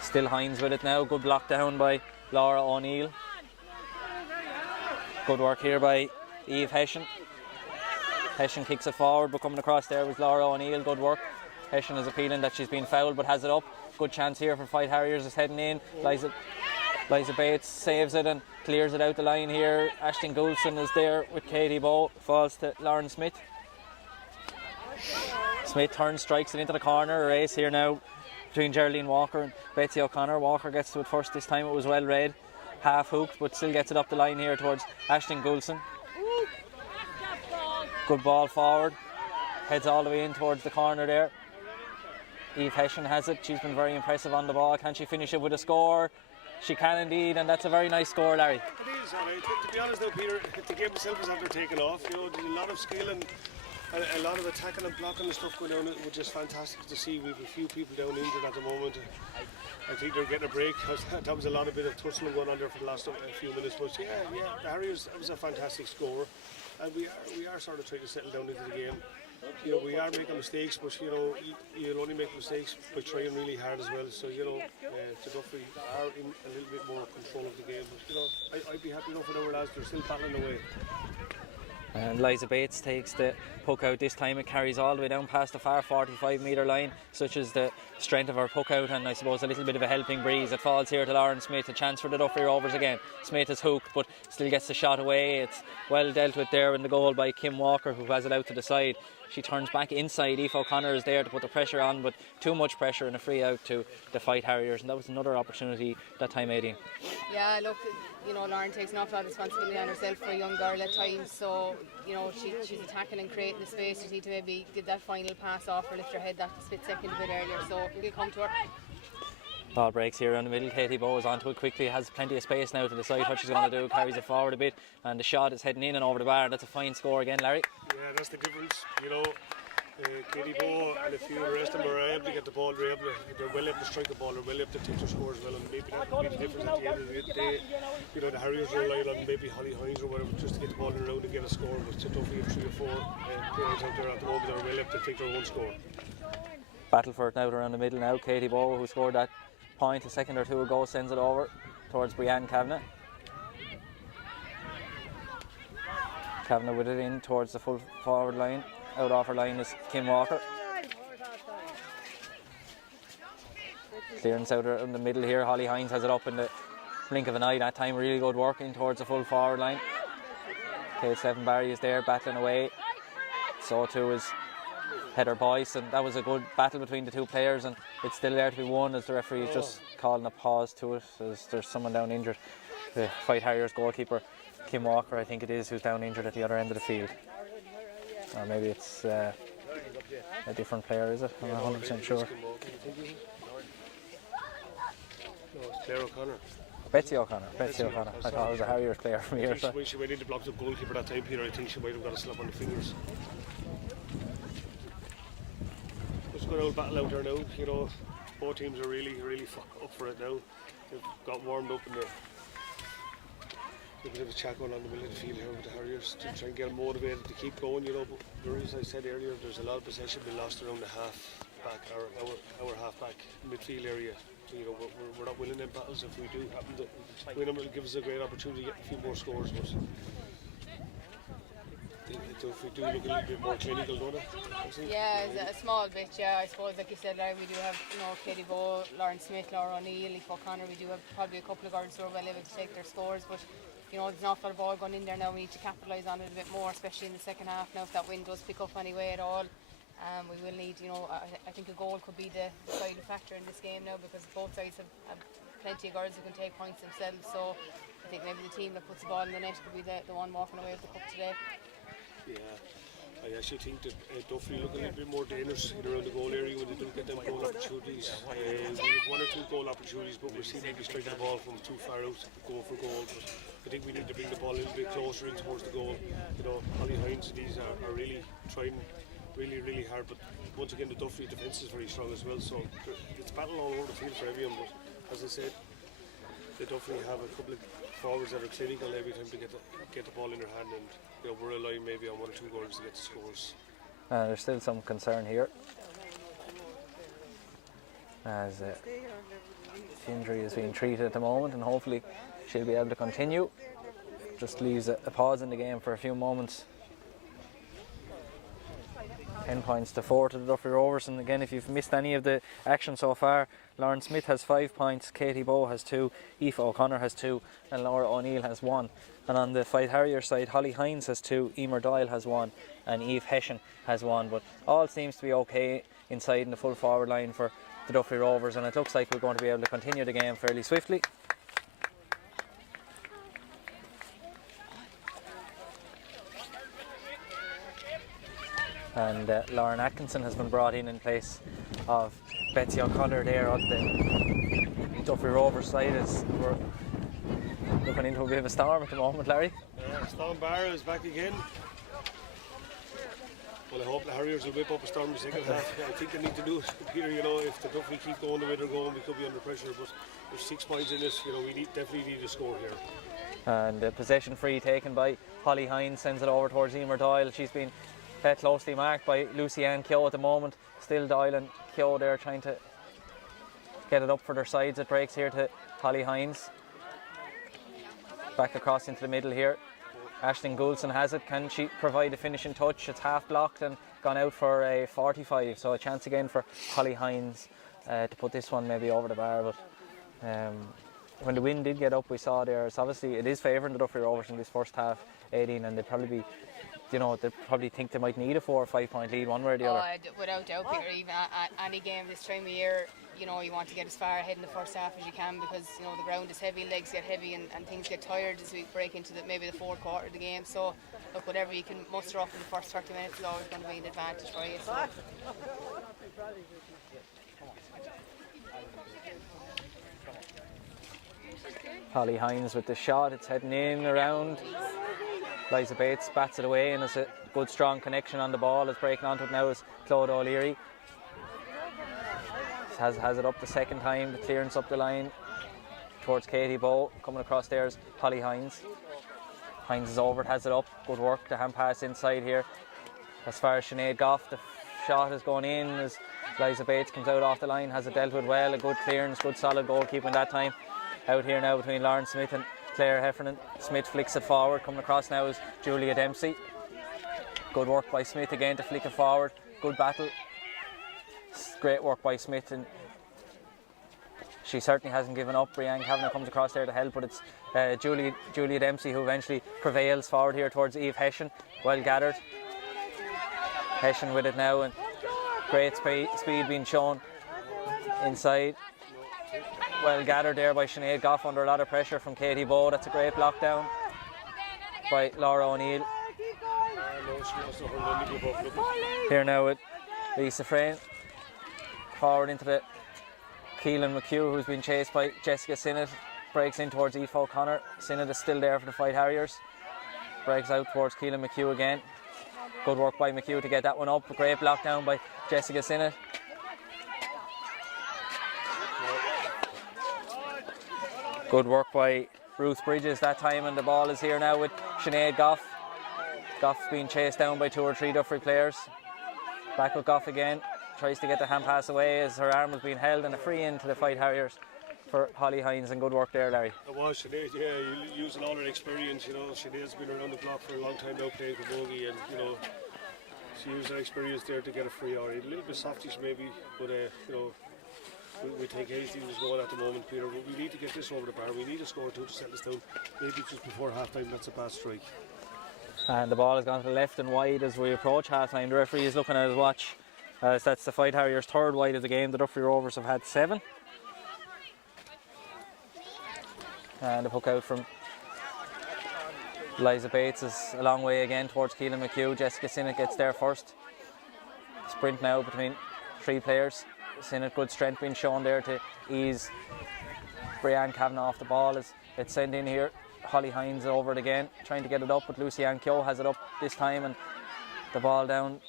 Still Hines with it now. Good block down by Laura O'Neill. Good work here by Eve Hession. Hession kicks it forward, but coming across there was Laura O'Neill. Good work. Hession is appealing that she's been fouled, but has it up. Good chance here for Faythe Harriers is heading in. Liza Bates saves it and clears it out the line here. Aisling Goulson is there with Katie Bowe. Falls to Lauren Smith. Smith turns, strikes it into the corner. A race here now between Geraldine Walker and Betsy O'Connor. Walker gets to it first this time. It was well read. Half hooked, but still gets it up the line here towards Aisling Goulson. Good ball forward. Heads all the way in towards the corner there. Eve Hession has it. She's been very impressive on the ball. Can she finish it with a score? She can indeed, and that's a very nice score, Larry. It is, and I think, to be honest though, Peter, the game itself is after taking off. You know, there's a lot of skill and a lot of attacking and blocking and stuff going on, which is fantastic to see. We've a few people down injured at the moment. I think they're getting a break. That was a lot of bit of tussling going on there for the last few minutes. But yeah, the Harriers, that was a fantastic score, and we are sort of trying to settle down into the game. You know, we are making mistakes, but you know, you'll only make mistakes by trying really hard as well. So you know, the Duffry are in a little bit more control of the game. But you know, I'd be happy enough with our lads. They're still battling away. And Liza Bates takes the puck out this time. It carries all the way down past the far 45-metre line. Such is the strength of our puck out, and I suppose a little bit of a helping breeze. It falls here to Lauren Smith. A chance for the Duffry Rovers again. Smith is hooked, but still gets the shot away. It's well dealt with there in the goal by Kim Walker, who has it out to the side. She turns back inside. Aoife O'Connor is there to put the pressure on, but too much pressure and a free out to the Faythe Harriers, and that was another opportunity that time, Aideen. Yeah, look, you know, Lauren takes an awful lot of responsibility on herself for a young girl at times, so, you know, she's attacking and creating the space. You need to maybe give that final pass off or lift her head that split second a bit earlier, so it'll come to her. Ball breaks here in the middle. Katie Bowe is onto it quickly, has plenty of space now to decide what she's going to do, carries it forward a bit, and the shot is heading in and over the bar. That's a fine score again, Larry. Yeah, that's the difference, you know. Katie Bowe and a few of the rest of them are able to get the ball, they're well able to strike the ball, they're well able to take their score as well, and maybe that will be the difference at the end of the day. You know, the Harriers rely on maybe Holly Hines or whatever just to get the ball in the round and get a score, but Duffy have 3 or 4 players out there at the moment that are well able to take their own score. Battle for it now around the middle now. Katie Bowe, who scored that point a second or two ago, sends it over towards Brianne Kavanagh. Kavanagh with it in towards the full forward line. Out off her line is Kim Walker. Clearance out in the middle here. Holly Hines has it up in the blink of an eye that time. Really good work in towards the full forward line. Kate Seven Barry is there battling away. So too is Heather Boyce, and that was a good battle between the two players, and it's still there to be won as the referee is just calling a pause to it as there's someone down injured. The Faythe Harriers goalkeeper Kim Walker, I think it is, who's down injured at the other end of the field. Or maybe it's a different player, is it? I'm not 100% sure. No, it's Claire O'Connor. Betsy O'Connor. I thought it was a Harriers player from here. When she went in to block the goalkeeper that time, Peter, I think she might have got a slap on the fingers. It's a good old battle out there now, you know. Both teams are really up for it now. They've got warmed up in the a bit of a chat going on in the middle of the field here with the Harriers to try and get them motivated to keep going, you know. But as I said earlier, there's a lot of possession being lost around the half back, our half back midfield area. You know, we're not winning them battles. If we do happen to win them, it'll give us a great opportunity to get a few more scores. But if we do look a little bit more clinical, don't it? Yeah, a small bit, yeah. I suppose, like you said, Larry, we do have, you know, Katie Bowe, Lauren Smith, Laura O'Neill, Aoife O'Connor. We do have probably a couple of girls who are well able to take their scores, but you know, there's an awful lot of ball going in there now. We need to capitalise on it a bit more, especially in the second half now. If that wind does pick up anyway at all, we will need, you know, I think a goal could be the deciding factor in this game now, because both sides have plenty of girls who can take points themselves. So I think maybe the team that puts the ball in the net could be the one walking away with the cup today. Yeah, I actually think that Duffry look a little bit more dangerous in around the goal area when they do get them goal opportunities. We have 1 or 2 goal opportunities, but we seem to be striking the ball from too far out to go for goal. But I think we need to bring the ball a little bit closer in towards the goal. You know, Holly Hines and these are really trying really hard, but once again the Duffry defence is very strong as well, so it's battle all over the field for everyone. But as I said, the Duffry have a couple of forwards that are clinical every time to get the ball in their hand, and you know, we're relying maybe on 1 or 2 goals to get the scores. There's still some concern here as the injury is being treated at the moment, and hopefully she'll be able to continue. Just leaves a pause in the game for a few moments. 10 points to 4 to the Duffry Rovers, and again, if you've missed any of the action so far, Lauren Smith has 5 points, Katie Bowe has 2, Aoife O'Connor has 2, and Laura O'Neill has 1. And on the Faythe Harrier side, Holly Hines has 2, Emer Doyle has 1, and Eve Hessian has 1. But all seems to be okay inside in the full forward line for the Duffry Rovers, and it looks like we're going to be able to continue the game fairly swiftly. And Lauren Atkinson has been brought in place of Betsy O'Connor there on the Duffry Rovers side, as we're looking into a bit of a storm at the moment, Larry. Storm Barrow is back again. Well, I hope the Harriers will whip up a stormy second half. I think they need to do it, Peter. You know, if the Duffry keep going the way they're going, we could be under pressure. But with 6 points in this, you know, we definitely need a score here. And the possession free taken by Holly Hines sends it over towards Emer Doyle. She's been closely marked by Lucy-Anne Keogh at the moment. Still Doyle and Keogh there trying to get it up for their sides. It breaks here to Holly Hines. Back across into the middle here. Aisling Goulson has it. Can she provide a finishing touch? It's half blocked and gone out for a 45. So a chance again for Holly Hines to put this one maybe over the bar. But when the wind did get up, we saw there, so obviously it is favouring the Duffry Rovers in this first half, 18, and they'd probably be, you know, they probably think they might need a 4 or 5 point lead one way or the other. Without doubt, Peter. Even any game this time of year, you know, you want to get as far ahead in the first half as you can, because you know the ground is heavy, legs get heavy, and things get tired as we break into maybe the fourth quarter of the game. So look, whatever you can muster up in the first 30 minutes is always going to be an advantage for you. So. Holly Hines with the shot, it's heading in around. Liza Bates bats it away, and it's a good strong connection on the ball. It's breaking onto it now is Claude O'Leary. Has it up the second time, the clearance up the line towards Katie Bowe. Coming across there is Holly Hines. Hines is over, it has it up. Good work, the hand pass inside here. As far as Sinead Goff, the shot is going in as Liza Bates comes out off the line, has it dealt with well. A good clearance, good solid goalkeeping that time. Out here now between Lauren Smith and Claire Heffernan. Smith flicks it forward. Coming across now is Julia Dempsey. Good work by Smith again to flick it forward. Good battle. Great work by Smith, and she certainly hasn't given up. Brianne Kavanagh comes across there to help, but it's Julia Dempsey who eventually prevails forward here towards Eve Hession. Well gathered. Hession with it now, and great speed being shown inside. Well gathered there by Sinead Goff under a lot of pressure from Katie Bowe. That's a great block down by Laura O'Neill. Here now with Lisa Frayne. Forward into the Keelan McHugh, who's been chased by Jessica Sinnott. Breaks in towards Aoife O'Connor. Sinnott is still there for the Faythe Harriers. Breaks out towards Keelan McHugh again. Good work by McHugh to get that one up. A great block down by Jessica Sinnott. Good work by Ruth Bridges that time, and the ball is here now with Sinead Goff. Goff's being chased down by 2 or 3 Duffry players. Back with Goff again. Tries to get the hand pass away as her arm was being held, and a free in to the Faythe Harriers for Holly Hines, and good work there, Larry. It was Sinead, yeah, using all her experience. You know, Sinead's been around the block for a long time now playing Camogie, and you know, she used her experience there to get a free. Or a little bit softish maybe, but you know, we take anything that's going at the moment, Peter. But we need to get this over the bar. We need a score too to set us down. Maybe just before half time. That's a bad strike. And the ball has gone to the left and wide as we approach half time. The referee is looking at his watch. So that's the Faythe Harriers' 3rd wide of the game. The Duffry Rovers have had 7. And the hook out from Liza Bates is a long way again towards Keelan McHugh. Jessica Sinnott gets there first. Sprint now between 3 players. Sinnott, good strength being shown there to ease Brianne Kavanagh off the ball. As it's sent in here. Holly Hines over it again, trying to get it up, but Lucy-Anne Keogh has it up this time, and the ball down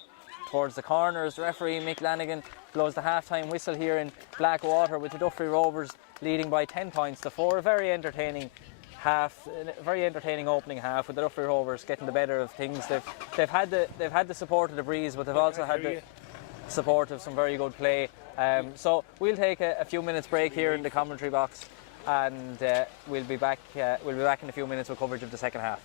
towards the corners. The referee Mick Lanigan blows the half-time whistle here in Blackwater, with the Duffry Rovers leading by 10 points to 4. A very entertaining opening half, with the Duffry Rovers getting the better of things. They've had the support of the breeze, but they've also had the support of some very good play. So we'll take a few minutes break here in the commentary box, and we'll be back in a few minutes with coverage of the second half.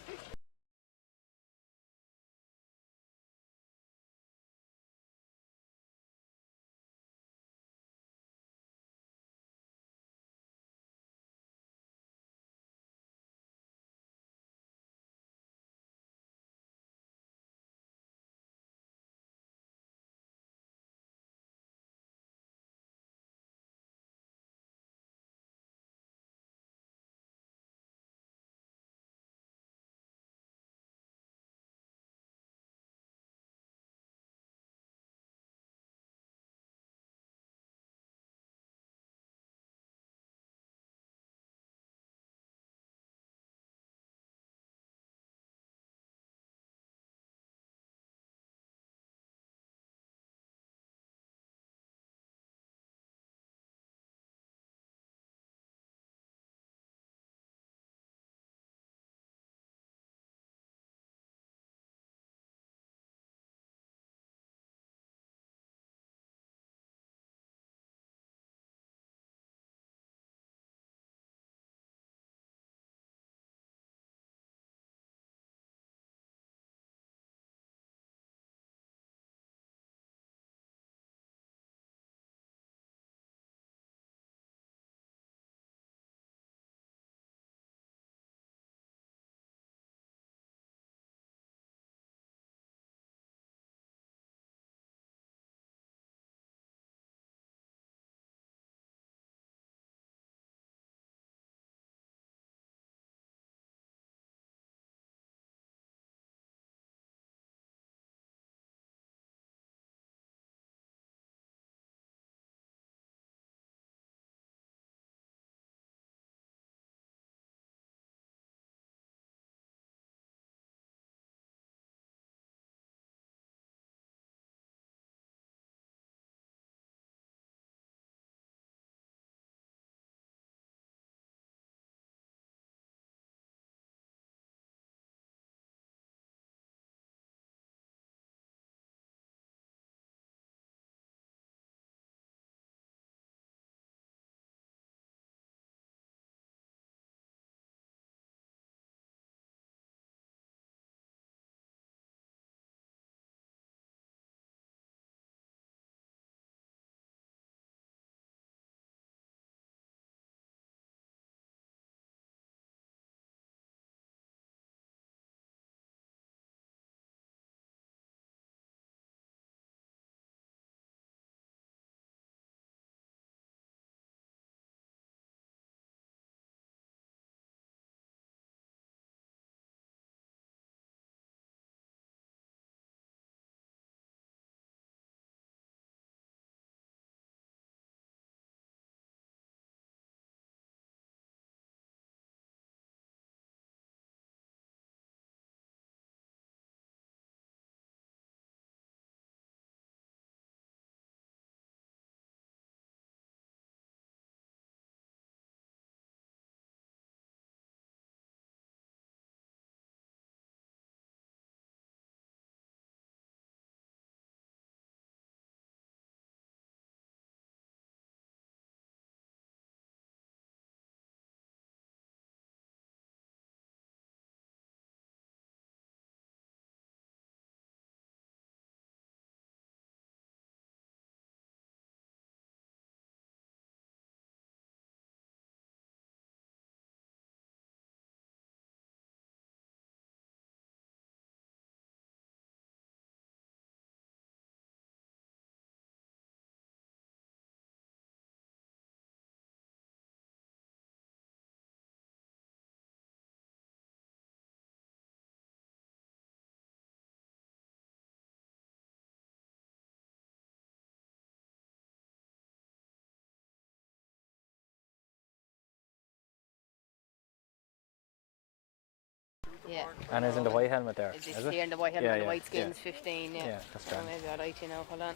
Yeah. And is in the white helmet there, Is is this it? here in the white helmet, Yeah, the yeah, white skins, yeah. 15, yeah. Yeah, that's Oh, grand. maybe I'll light you now, hold on.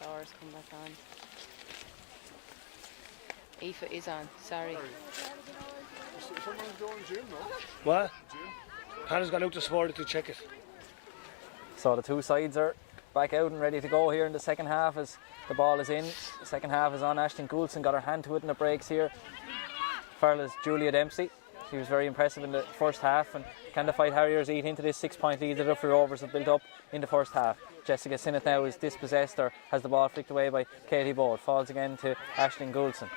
Flowers come back on. Aoife is on, sorry. Someone's going gym, no? What? Hannah's gone out this morning to check it. So the two sides are back out and ready to go here in the second half as the ball is in. The second half is on. Aisling Goulson got her hand to it in the breaks here. Farrell's Julia Dempsey. She was very impressive in the first half. And can the Faythe Harriers eat into this 6-point lead that Duffry Rovers have built up in the first half? Jessica Sinnott now is dispossessed or has the ball flicked away by Katie Bowe. It falls again to Aisling Goulson.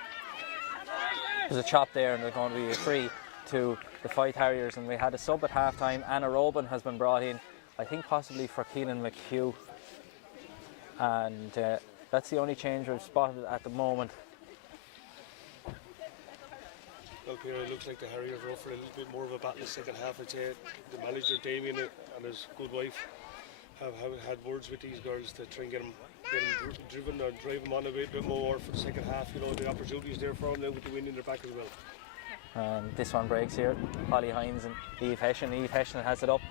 There's a chop there and there's going to be a free to the Faythe Harriers, and we had a sub at half time. Anna Robin has been brought in, I think possibly for Keelan McHugh, and that's the only change we've spotted at the moment. Well, Peter, it looks like the Harriers are up for a little bit more of a battle in the second half. I'd say the manager Damien and his good wife have had words with these girls to try and get them driven or drive them on a bit more for the second half. You know, the opportunities there for them now with the wind in their back as well. This one breaks here. Holly Hines and Eve Hession. Eve Hession has it up.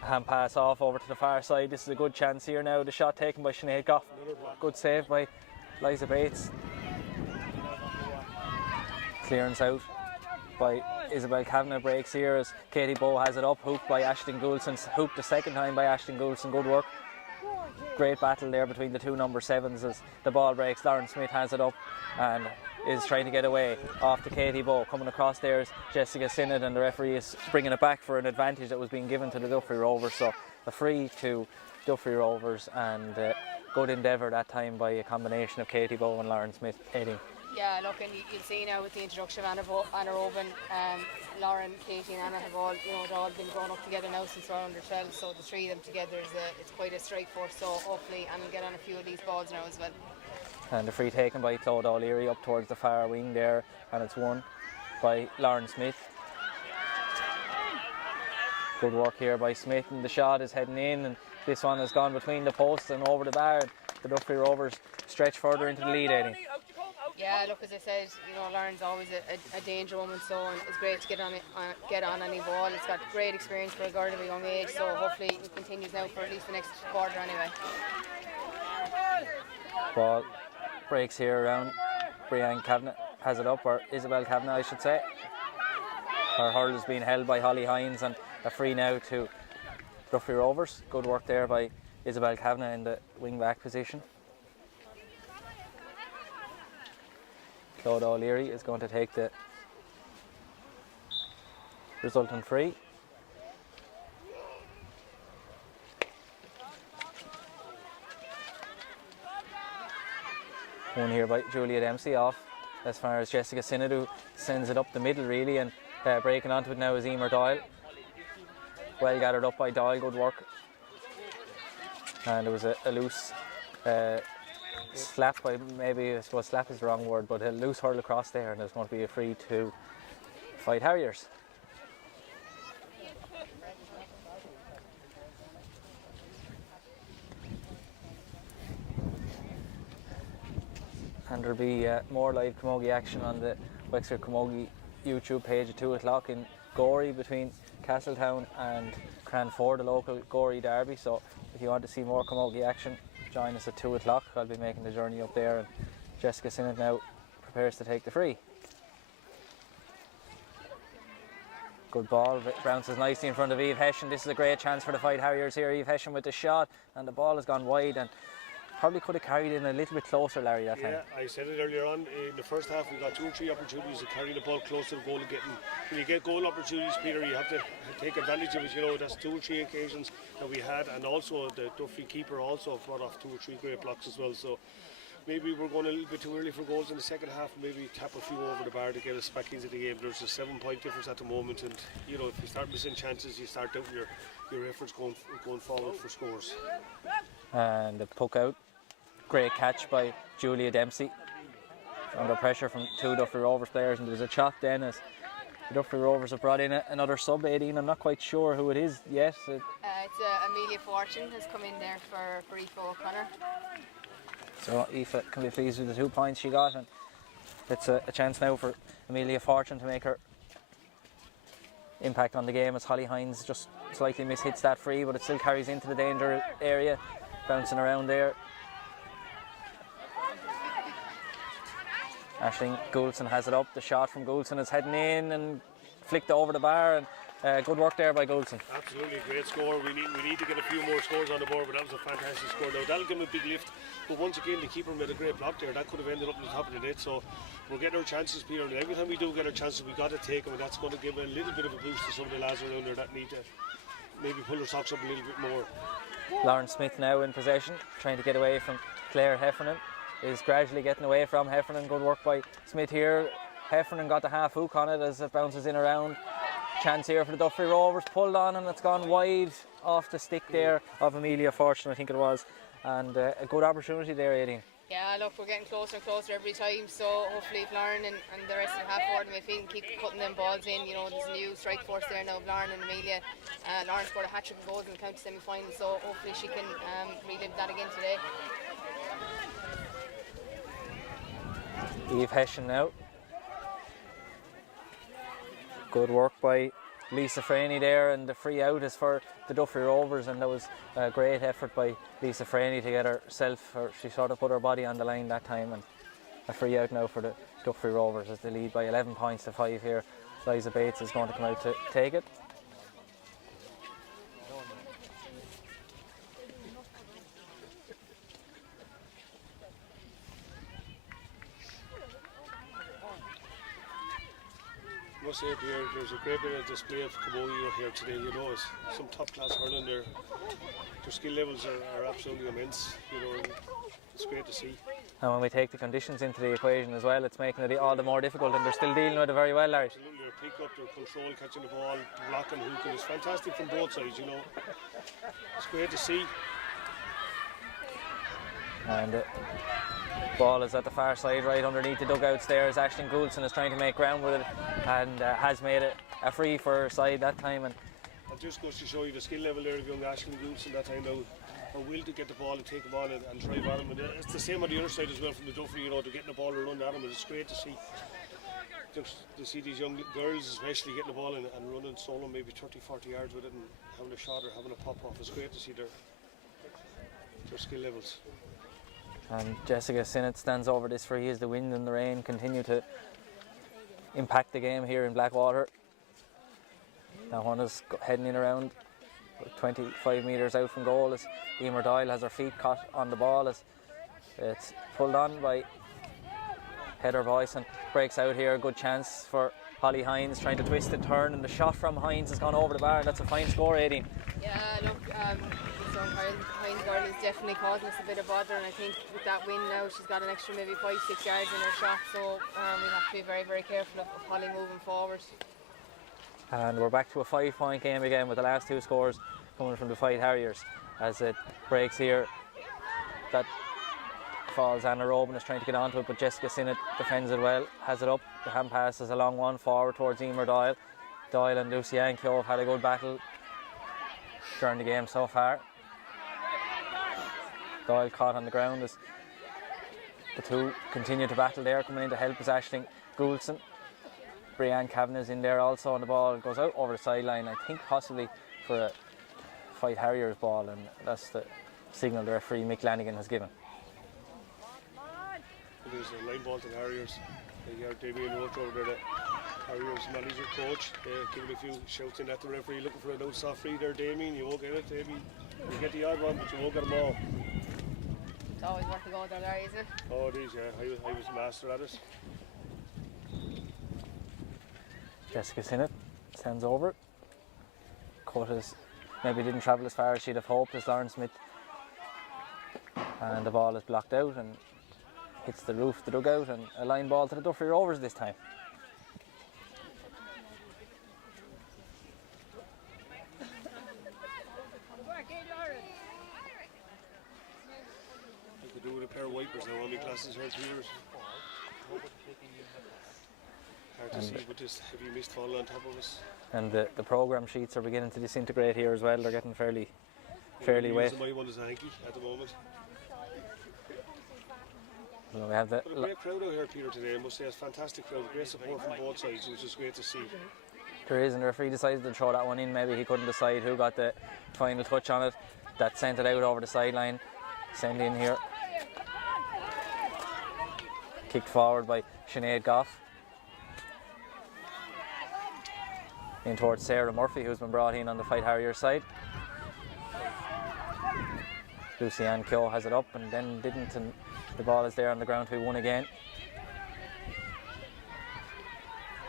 Hand pass off over to the far side. This is a good chance here now. The shot taken by Sinead Goff. Good save by Liza Bates. Clearance out by Isabel Kavanagh. Breaks here as Katie Bowe has it up. Hooped by Aisling Goulson. Hooped the second time by Aisling Goulson. Good work. Great battle there between the two number 7s as the ball breaks. Lauren Smith has it up and is trying to get away off to Katie Bowe. Coming across there is Jessica Sinnott, and the referee is bringing it back for an advantage that was being given to the Duffry Rovers. So a free to Duffry Rovers, and good endeavour that time by a combination of Katie Bowe and Lauren Smith heading. Yeah, look, and you'll see now with the introduction of Anna Robin, Lauren, Katie and Anna have all, they've all been growing up together now since they're under 12, so the three of them together it's quite a strike force, so hopefully Anna will get on a few of these balls now as well. And the free taken by Claude O'Leary up towards the far wing there, and it's won by Lauren Smith. Good work here by Smith, and the shot is heading in, and this one has gone between the posts and over the bar. The Duffry Rovers stretch further into the lead, Eddie. Yeah, look, as I said, Lauren's always a danger woman, so it's great to get on any ball. It's got great experience for a girl of a young age, so hopefully it continues now for at least the next quarter anyway. Ball breaks here around. Brianne Kavanagh has it up, or Isabel Kavanagh I should say. Her hurl is being held by Holly Hines, and a free now to Duffry Rovers. Good work there by Isabel Kavanagh in the wing back position. Claude O'Leary is going to take the resultant free. One here by Julia Dempsey off as far as Jessica Sinnott, who sends it up the middle really, and breaking onto it now is Emer Doyle. Well gathered up by Doyle, good work. And there was a loose slap by, maybe I suppose slap is the wrong word, but a loose hurl across there, and there's going to be a free to Faythe Harriers. And there'll be more live camogie action on the Wexford Camogie YouTube page at 2 o'clock in Gorey between Castletown and Cranford, the local Gorey derby. So if you want to see more camogie action, join us at 2 o'clock. I'll be making the journey up there, and Jessica Sinnott now prepares to take the free. Good ball, bounces nicely in front of Eve Hession. This is a great chance for the Faythe Harriers here. Eve Hession with the shot, and the ball has gone wide, and probably could have carried in a little bit closer, Larry, that time. Yeah, I said it earlier on. In the first half, we got 2 or 3 opportunities to carry the ball close to the goal. When you get goal opportunities, Peter, you have to take advantage of it. That's 2 or 3 occasions that we had, and also the Duffry keeper also brought off 2 or 3 great blocks as well. So maybe we're going a little bit too early for goals in the second half. Maybe tap a few over the bar to get us back into the game. There's a 7-point difference at the moment, and if you start missing chances, you start doubting your efforts going forward for scores. And the puck out. Great catch by Julia Dempsey under pressure from 2 Duffry Rovers players, and there was a chop then as the Duffry Rovers have brought in another sub 18. I'm not quite sure who it is yet. It's Amelia Fortune has come in there for Aoife O'Connor. So Aoife can be pleased with the 2 points she got, and it's a chance now for Amelia Fortune to make her impact on the game as Holly Hines just slightly mishits that free, but it still carries into the danger area, bouncing around there. Aisling Goulson has it up. The shot from Goulson is heading in and flicked over the bar, and good work there by Goulson. Absolutely, great score. We need to get a few more scores on the board, but that was a fantastic score. Now that'll give him a big lift, but once again the keeper made a great block there. That could have ended up in the top of the net, so we're getting our chances, Peter, and every time we do get our chances we got to take them, and that's going to give a little bit of a boost to some of the lads around there that need to maybe pull their socks up a little bit more. Lauren Smith now in possession, trying to get away from Claire Heffernan. Is gradually getting away from Heffernan. Good work by Smith here. Heffernan got the half hook on it as it bounces in around. Chance here for the Duffry Rovers, pulled on and it's gone wide off the stick there of Amelia Fortune, I think it was, and a good opportunity there, Aileen. Yeah, look, we're getting closer and closer every time, so hopefully if Lauren and the rest of the half forward midfield can keep putting them balls in. You know, there's a new strike force there now of Lauren and Amelia. Lauren scored a hat-trick of goals in the county semi-final, so hopefully she can relive that again today. Eve Hessian now. Good work by Lisa Franey there, and the free out is for the Duffry Rovers, and that was a great effort by Lisa Franey to get herself, or she sort of put her body on the line that time, and a free out now for the Duffry Rovers as they lead by 11 points to 5 here. Liza Bates is going to come out to take it. I must say, Pierre, there's a great bit of display of Camogie here today. You know, it's some top class hurling there. Their skill levels are absolutely immense. You know, it's great to see. And when we take the conditions into the equation as well, it's making it all the more difficult, and they're still dealing with it very well, Larry. Absolutely, their pick up, their control, catching the ball, blocking, hooking, it's fantastic from both sides, you know. It's great to see. And the ball is at the far side, right underneath the dugouts there, as Aisling Goulson is trying to make ground with it, and has made it a free for her side that time. And it just goes to show you the skill level there of young Aisling Goulson that time now. Her will to get the ball and take the ball and drive at him. And it's the same on the other side as well from the Duffry, you know, they're getting the ball and run at him, and it's great to see. Just to see these young girls especially getting the ball and running solo maybe 30-40 yards with it and having a shot or having a pop off. It's great to see their skill levels. And Jessica Sinnott stands over this free as the wind and the rain continue to impact the game here in Blackwater. That one is heading in around 25 metres out from goal as Emer Doyle has her feet caught on the ball as it's pulled on by Heather Boyce and breaks out here. A good chance for Holly Hines, trying to twist and turn, and the shot from Hines has gone over the bar. That's a fine score, 18. Yeah, look, so Hines girl is definitely causing us a bit of bother, and I think with that win now she's got an extra maybe 5-6 yards in her shot, so we have to be very, very careful of Holly moving forward. And we're back to a 5-point game again with the last two scores coming from the Faythe Harriers as it breaks here. That falls. Anna Robin is trying to get onto it, but Jessica Sinnott defends it well, has it up. The hand pass is a long one forward towards Emer Doyle. Doyle and Lucy Ann Keogh have had a good battle during the game so far. Doyle caught on the ground as the two continue to battle there. Coming in to help is Aisling Goulson. Brianne Kavanagh is in there also, and the ball goes out over the sideline, I think possibly for a Faythe Harriers ball, and that's the signal the referee Mick Lanigan has given. There's a line ball to the Harriers. You heard Damien Roach over there, the Harriers manager coach, giving a few shouts in at the referee, looking for a no soft free there, Damien. You won't get it, Damien. You get the odd one, but you won't get them all. It's always worth a go there, Larry, isn't it? Oh, it is, yeah. I was a master at it. Jessica Sinnott stands over. Quotas maybe didn't travel as far as she'd have hoped as Lauren Smith. And the ball is blocked out and hits the roof of the dugout, and a line ball to the Duffry Rovers this time. I could do with a pair of wipers now on my glasses here, Peters. Hard to see with this heavy mist falling on top of us. And the programme sheets are beginning to disintegrate here as well. They're getting fairly wet. My one is a hanky at the moment. So we have the But a great crowd out here, Peter, today. I must say it's a fantastic crowd. Great support from both sides, which is great to see. There is, and the referee decided to throw that one in. Maybe he couldn't decide who got the final touch on it. That sent it out over the sideline. Send in here. Kicked forward by Sinead Goff. In towards Sarah Murphy, who's been brought in on the Faythe Harriers side. Lucy-Anne Keogh has it up and then didn't, and the ball is there on the ground to be won again.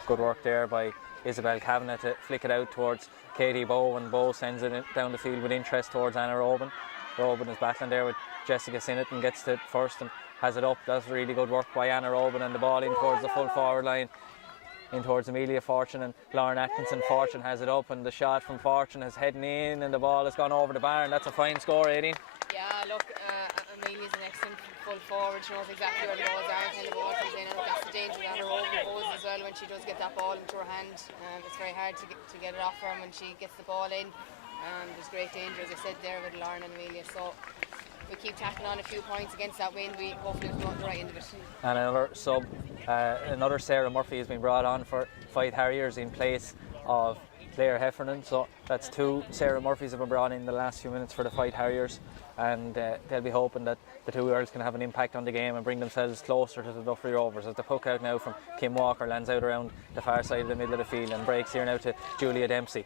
Good work there by Isabel Kavanagh to flick it out towards Katie Bowe, and Bowe sends it down the field with interest towards Anna Robin. Robin is battling there with Jessica Sinnott and gets to it first and has it up. That's really good work by Anna Robin, and the ball in towards the full forward line, in towards Amelia Fortune and Lauren Atkinson. Fortune has it up, and the shot from Fortune is heading in, and the ball has gone over the bar, and that's a fine score, Aideen. Yeah, look, Amelia's an excellent full forward. She knows exactly where the balls are and when the ball comes in, and that's the danger that her own goes as well when she does get that ball into her hand. It's very hard to get it off her, and when she gets the ball in, there's great danger, as I said there, with Lauren and Amelia. So we keep tacking on a few points against that wind. We hopefully we'll the right end of it. And another sub, another Sarah Murphy has been brought on for Faythe Harriers in place of Claire Heffernan. So that's two Sarah Murphys have been brought in the last few minutes for the Faythe Harriers, and they'll be hoping that the two girls can have an impact on the game and bring themselves closer to the Duffry Rovers. As the puck out now from Kim Walker lands out around the far side of the middle of the field and breaks here now to Julia Dempsey.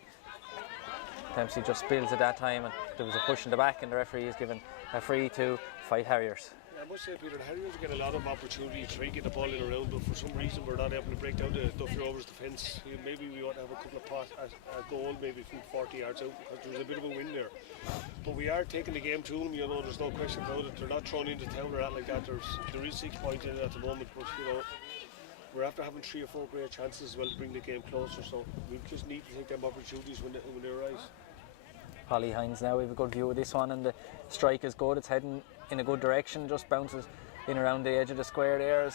Dempsey just spills at that time, and there was a push in the back, and the referee is given a free to Faythe Harriers. I must say, Peter, the Harriers get a lot of opportunity to try and get the ball in around, but for some reason we're not able to break down the Duffy Rovers defence. Maybe we ought to have a couple of pass, a goal maybe from 40 yards out, because there was a bit of a win there. But we are taking the game to them, you know, there's no question about it. They're not thrown into town or that like that. There is 6 points in it at the moment, but you know, we're after having 3 or 4 great chances as well to bring the game closer, so we just need to take them opportunities when they arise. Holly Hines now, we have a good view of this one, and the strike is good. It's heading in a good direction, just bounces in around the edge of the square there.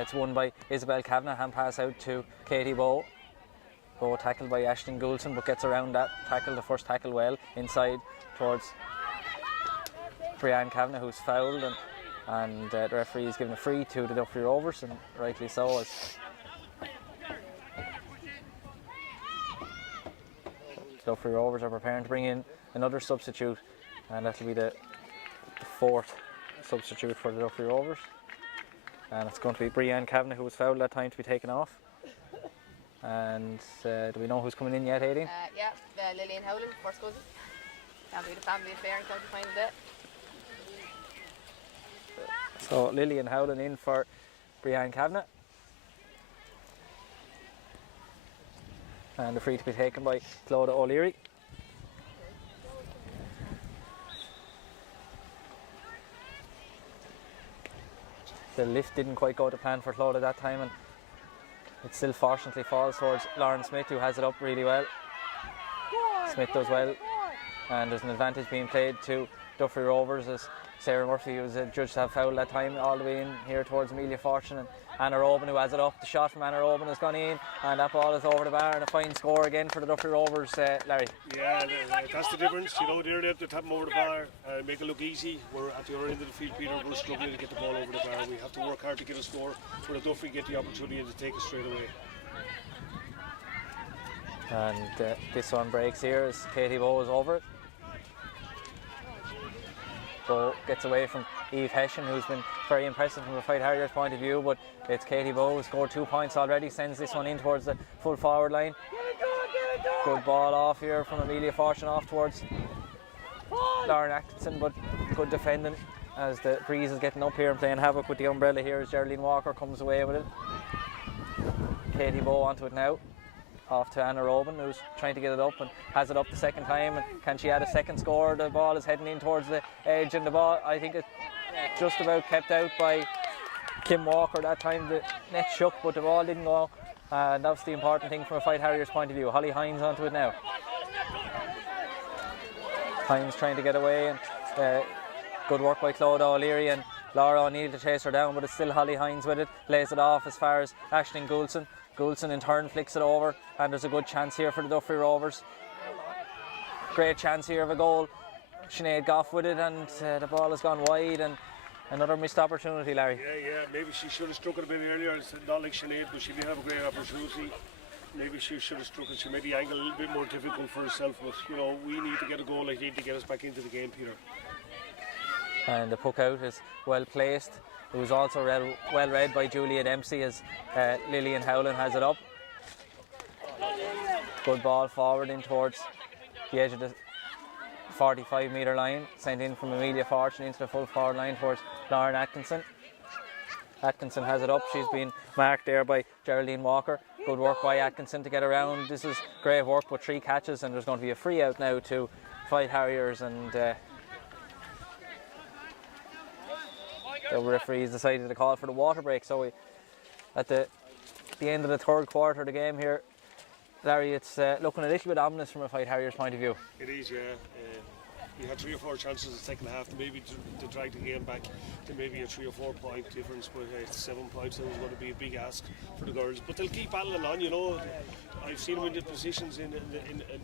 It's won by Isabel Kavanagh. Hand pass out to Katie Bowe. Bowe tackled by Ashton Goulson, but gets around that tackle, the first tackle well, inside towards Brianne Kavanagh, who's fouled, and the referee is giving a free to the Duffry Rovers, and rightly so. As Duffry Rovers are preparing to bring in another substitute, and that'll be the 4th substitute for the Duffry Rovers, and it's going to be Brianne Kavanagh, who was fouled that time, to be taken off. And do we know who's coming in yet, Aideen? Yeah, Lillian Howland, first cousin. That'll be the family affair in county final day. So Lillian Howland in for Brianne Kavanagh, and the free to be taken by Clodagh O'Leary. The lift didn't quite go to plan for Clodagh that time, and it still fortunately falls towards Lauren Smith, who has it up really well. Smith does well, and there's an advantage being played to Duffry Rovers, as Sarah Murphy was judged to have fouled that time, all the way in here towards Amelia Fortune, and Anna Robin, who has it up. The shot from Anna Robin has gone in, and that ball is over the bar, and a fine score again for the Duffry Rovers, Larry. Yeah, that's the difference. You know, they're able to tap them over the bar, make it look easy. We're at the other end of the field, Peter. We're struggling to get the ball over the bar. We have to work hard to get a score, where the Duffry get the opportunity to take it straight away. And this one breaks here as Katie Bowe is over it. Bowe gets away from Eve Hessian, who's been very impressive from a Faythe Harriers point of view, but it's Katie Bowe who scored 2 points already, sends this one in towards the full forward line. Good ball off here from Amelia Fortune off towards Lauren Atkinson, but good defending as the breeze is getting up here and playing havoc with the umbrella here as Geraldine Walker comes away with it. Katie Bowe onto it now, off to Anna Robin, who's trying to get it up and has it up the second time, and can she add a second score? The ball is heading in towards the edge, and the ball, I think it's just about kept out by Kim Walker that time. The net shook, but the ball didn't go, and that's the important thing from a Faythe Harriers point of view. Holly Hines onto it now. Hines trying to get away, and good work by Clodagh O'Leary and Laura O'Neill to chase her down, but it's still Holly Hines with it, lays it off as far as Aisling Goulson. Goulson in turn flicks it over, and there's a good chance here for the Duffry Rovers. Great chance here of a goal. Sinead Goff with it, and the ball has gone wide, and another missed opportunity, Larry. Yeah, maybe she should have struck it a bit earlier. It's not like Sinead, but she did have a great opportunity. maybe she should have struck it. She made the angle a little bit more difficult for herself, but you know, we need to get a goal. I need to get us back into the game, Peter. And the puck out is well placed. It was also well read by Julia Dempsey as Lillian Howland has it up. Good ball forward in towards the edge of the 45-metre line, sent in from Amelia Fortune into the full forward line towards Lauren Atkinson. Atkinson has it up. She's been marked there by Geraldine Walker. Good work by Atkinson to get around. This is great work with 3 catches, and there's going to be a free out now to Faythe Harriers, and the referees decided to call for the water break. So at the end of the third quarter of the game here, Larry, it's looking a little bit ominous from a Faythe Harriers point of view. It is, yeah. We had 3 or 4 chances in the second half to maybe to drag the game back to maybe a 3 or 4 point difference, but 7 points that was going to be a big ask for the girls. But they'll keep battling on, you know. I've seen them in the positions in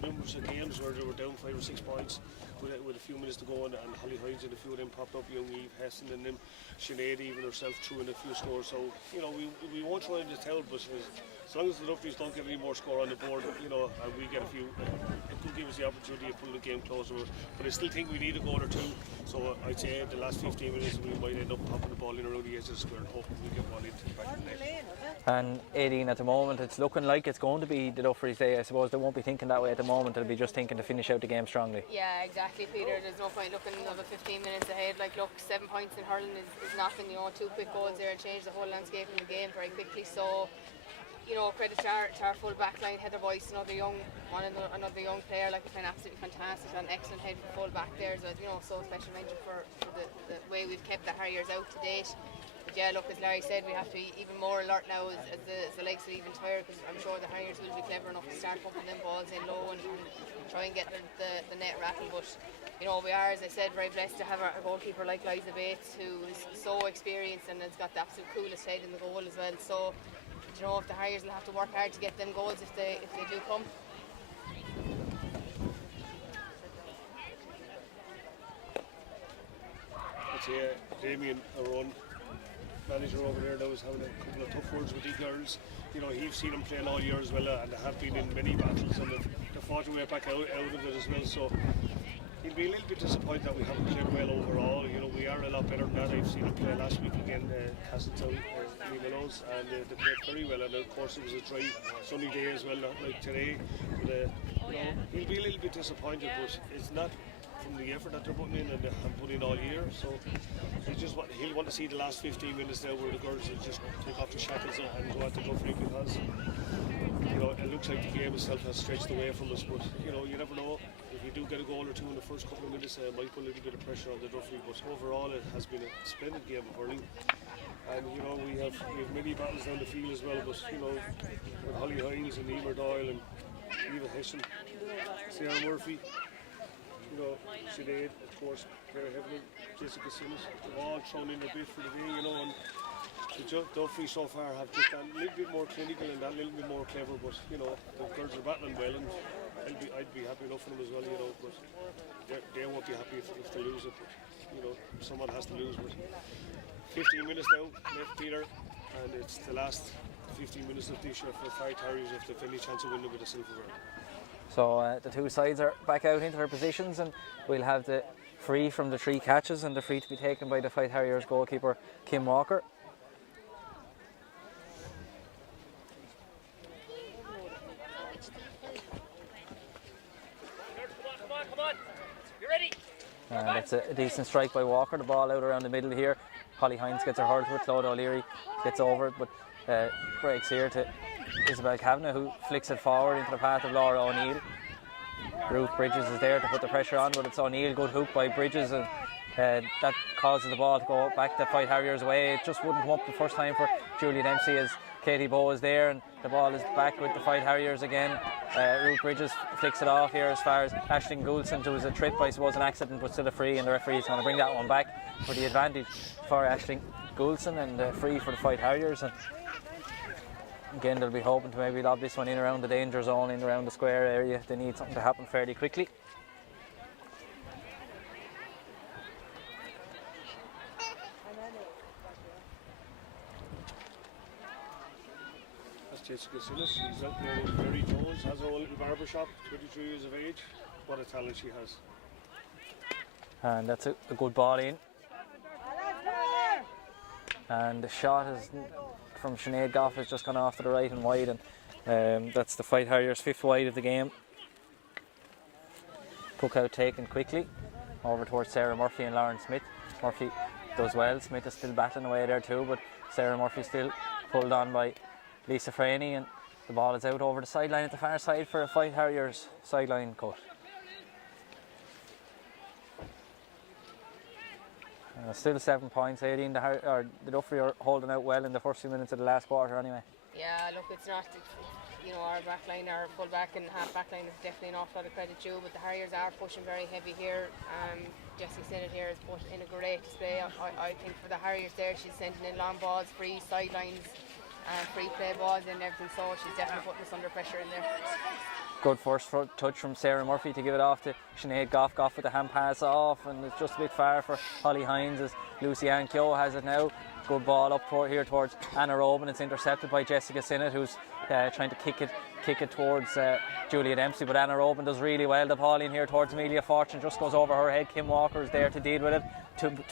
numbers of games where they were down 5 or 6 points with a few minutes to go, and Holly Hines and a few of them popped up, young Eve Heston and them, Sinead even herself threw in a few scores. So, you know, we won't try to tell, but as long as the Duffrys don't get any more score on the board, you know, and we get a few, it could give us the opportunity of pulling the game closer. But I still think we need a goal or 2. So I'd say the last 15 minutes we might end up popping the ball in around the edge of the square and hoping we get one into the back of the net. And 18 at the moment, it's looking like it's going to be the Duffrys' day. I suppose they won't be thinking that way at the moment. They'll be just thinking to finish out the game strongly. Yeah, exactly, Peter. There's no point looking another 15 minutes ahead. Like, look, 7 points in hurling is nothing. You know, 2 quick goals there and change the whole landscape in the game very quickly. So, you know, credit to our full back line, Heather Boyce, another young player, like, it's been absolutely fantastic, an excellent head full back there. So, you know, so special mention for the way we've kept the Harriers out to date. But yeah, look, as Larry said, we have to be even more alert now as the legs are even tired, because I'm sure the Harriers will be clever enough to start pumping them balls in low and try and get the net rattle. But you know, we are, as I said, very blessed to have a goalkeeper like Liza Bates, who is so experienced and has got the absolute coolest head in the goal as well. So, you know, if the Harriers will have to work hard to get them goals if they do come. I'd say Damien, our own manager over there, that was having a couple of tough words with these girls. You know, he's seen them playing all year as well, and they have been in many battles, and they've fought their way back out of it as well. So he'll be a little bit disappointed that we haven't played well overall. You know, we are a lot better than that. I've seen them play last week again, Castletown, Willows, and they played very well. And of course, it was a dry, sunny day as well, not like today. But you know, he'll be a little bit disappointed, but it's not from the effort that they're putting in and have put in all year. So he'll want to see the last 15 minutes now where the girls will just take off the shackles and go at the Duffry, because you know, it looks like the game itself has stretched away from us. But you know, you never know. If we do get a goal or 2 in the first couple of minutes, it might put a little bit of pressure on the Duffry. But overall, it has been a splendid game of hurling. And you know, we have many battles down the field as well. But you know, with Holly Hines and Emer Doyle and Eva Heston, Sarah Murphy, you know, Sinead, of course, Claire Heaven, Jessica Simmons, they've all thrown in a bit for the day, you know, and the Duffry so far have just done a little bit more clinical and that little bit more clever, but you know, the girls are battling well, and I'd be happy enough for them as well, you know, but they won't be happy if they lose it, but you know, someone has to lose. But 15 minutes now left, Peter, and it's the last 15 minutes of this year for Faythe Harriers if they've any chance of winning with a silverware. So the 2 sides are back out into their positions, and we'll have the free from the 3 catches, and the free to be taken by the Faythe Harriers goalkeeper Kim Walker. Come on. You ready? And that's a decent strike by Walker. The ball out around the middle here. Holly Hines gets her hurled to it. Claude O'Leary gets over it, but breaks here to Isabel Kavanagh, who flicks it forward into the path of Laura O'Neill. Ruth Bridges is there to put the pressure on, but it's O'Neill. Good hook by Bridges, and that causes the ball to go back to Faythe Harriers' way. It just wouldn't come up the first time for Julia Dempsey, as Katie Bowe is there, and the ball is back with the Faythe Harriers again. Ruth Bridges flicks it off here as far as Aisling Goulson. There was a trip, I suppose, an accident, but still a free, and the referee is going to bring that one back for the advantage for Aisling Goulson, and free for the Faythe Harriers. And again, they'll be hoping to maybe lob this one in around the danger zone, in around the square area. They need something to happen fairly quickly. Jessica Sinnott, she's out there with Mary Jones, has her own little barber shop, 23 years of age. What a talent she has. And that's a good ball in. And the shot is from Sinead Goff has just gone off to the right and wide, and that's the Faythe Harriers' 5th wide of the game. Puck out taken quickly over towards Sarah Murphy and Lauren Smith. Murphy does well, Smith is still battling away there too, but Sarah Murphy still pulled on by Lisa Freeney, and the ball is out over the sideline at the far side for a Faythe Harriers sideline cut. Still 7 points, 18. The Duffry are holding out well in the first few minutes of the last quarter anyway. Yeah, look, it's not, our back line, our full back and half back line is definitely an awful lot of credit due, but the Harriers are pushing very heavy here. Jessie Sinnott here has put in a great display. I think for the Harriers there, she's sending in long balls, free sidelines, free play balls and everything, so she's definitely putting us under pressure in there. Good first touch from Sarah Murphy to give it off to Sinead Goff. Goff with the hand pass off, and it's just a bit far for Holly Hines as Lucy-Anne Keogh has it now. Good ball up here towards Anna Robin. It's intercepted by Jessica Sinnott, who's trying to kick it towards Julia Dempsey, but Anna Robin does really well. The ball in here towards Amelia Fortune just goes over her head. Kim Walker is there to deal with it.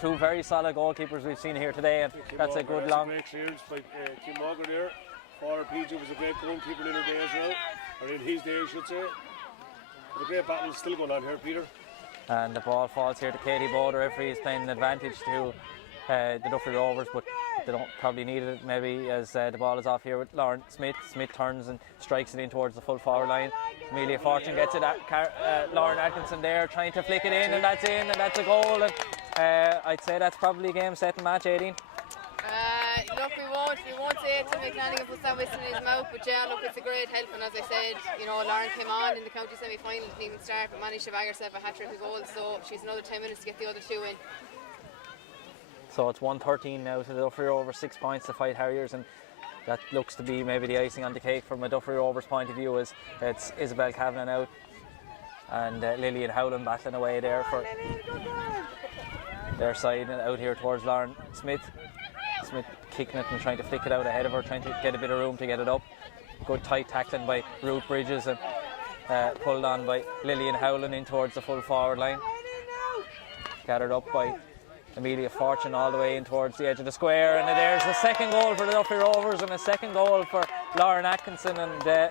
Two very solid goalkeepers we've seen here today, and that's a good long. Great clearance by Kim Walker there. Or PJ was a great goalkeeper in her day as well, or in his day I should say. But a great battle is still going on here, Peter. And the ball falls here to Katie Bowe. The referee is playing an advantage to the Duffry Rovers, but they don't probably need it maybe as the ball is off here with Lauren Smith. Smith turns and strikes it in towards the full forward line. Amelia Fortune gets it at Lauren Atkinson there trying to flick it in, and that's in, and that's a goal. And I'd say that's probably a game set and match, 18. Look, we won't say it to McLannigan puts that whistle in his mouth, but yeah, look, it's a great help, and as I said, Lauren came on in the county semi-final, didn't even start, but managed to bag herself a hat-trick of goals, so she's another 10 minutes to get the other two in. So it's 1-13 now to the Duffry Rovers, 6 points to Faythe Harriers, and that looks to be maybe the icing on the cake from a Duffry Rovers point of view, as it's Isabel Kavanagh out and Lillian Howland battling away there for their side, and out here towards Lauren Smith. Smith kicking it and trying to flick it out ahead of her, trying to get a bit of room to get it up. Good tight tackling by Ruth Bridges, and pulled on by Lillian Howland in towards the full forward line. Gathered up by Amelia Fortune all the way in towards the edge of the square, and there's a second goal for the Duffry Rovers and a second goal for Lauren Atkinson, and there's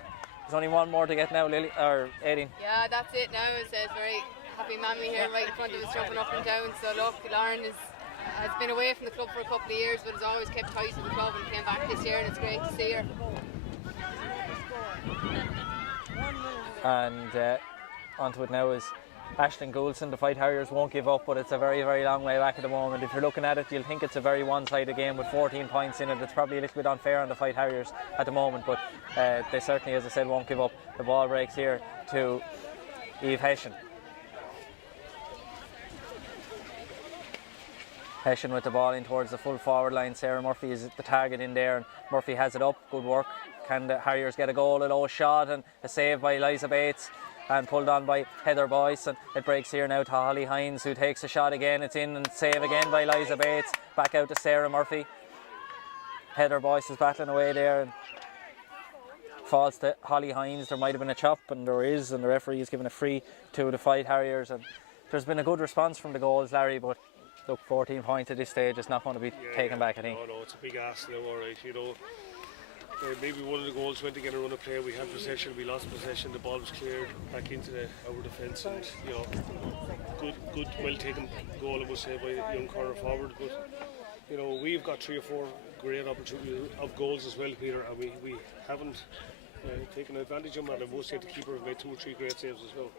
only one more to get now, Eddie. Yeah, that's it now. It's a very happy mammy here right in front of us, jumping up and down. So look, Lauren has been away from the club for a couple of years, but has always kept ties with the club and came back this year, and it's great to see her. And onto it now is Aisling Goulson. The Faythe Harriers won't give up, but it's a very, very long way back at the moment. If you're looking at it, you'll think it's a very one-sided game with 14 points in it. It's probably a little bit unfair on the Faythe Harriers at the moment, but they certainly, as I said, won't give up. The ball breaks here to Eve Hession. Hession with the ball in towards the full forward line. Sarah Murphy is the target in there, and Murphy has it up. Good work. Can the Harriers get a goal? A low shot and a save by Eliza Bates, and pulled on by Heather Boyce, and it breaks here now to Holly Hines, who takes a shot again. It's in, and save again by Eliza Bates. Back out to Sarah Murphy. Heather Boyce is battling away there and falls to Holly Hines. There might have been a chop, and there is, and the referee is giving a free to the Faythe Harriers, and there's been a good response from the goals, Larry, but look, 14 points at this stage is not going to be taken back, I think. No, it's a big ask now, alright, maybe one of the goals went to get a run of play. We had possession, we lost possession, the ball was cleared back into our defence, and good, well taken goal, I must say, by young corner forward. But we've got 3 or 4 great opportunities of goals as well, Peter, and we haven't taken advantage of them. And I must say the keeper have made 2 or 3 great saves as well.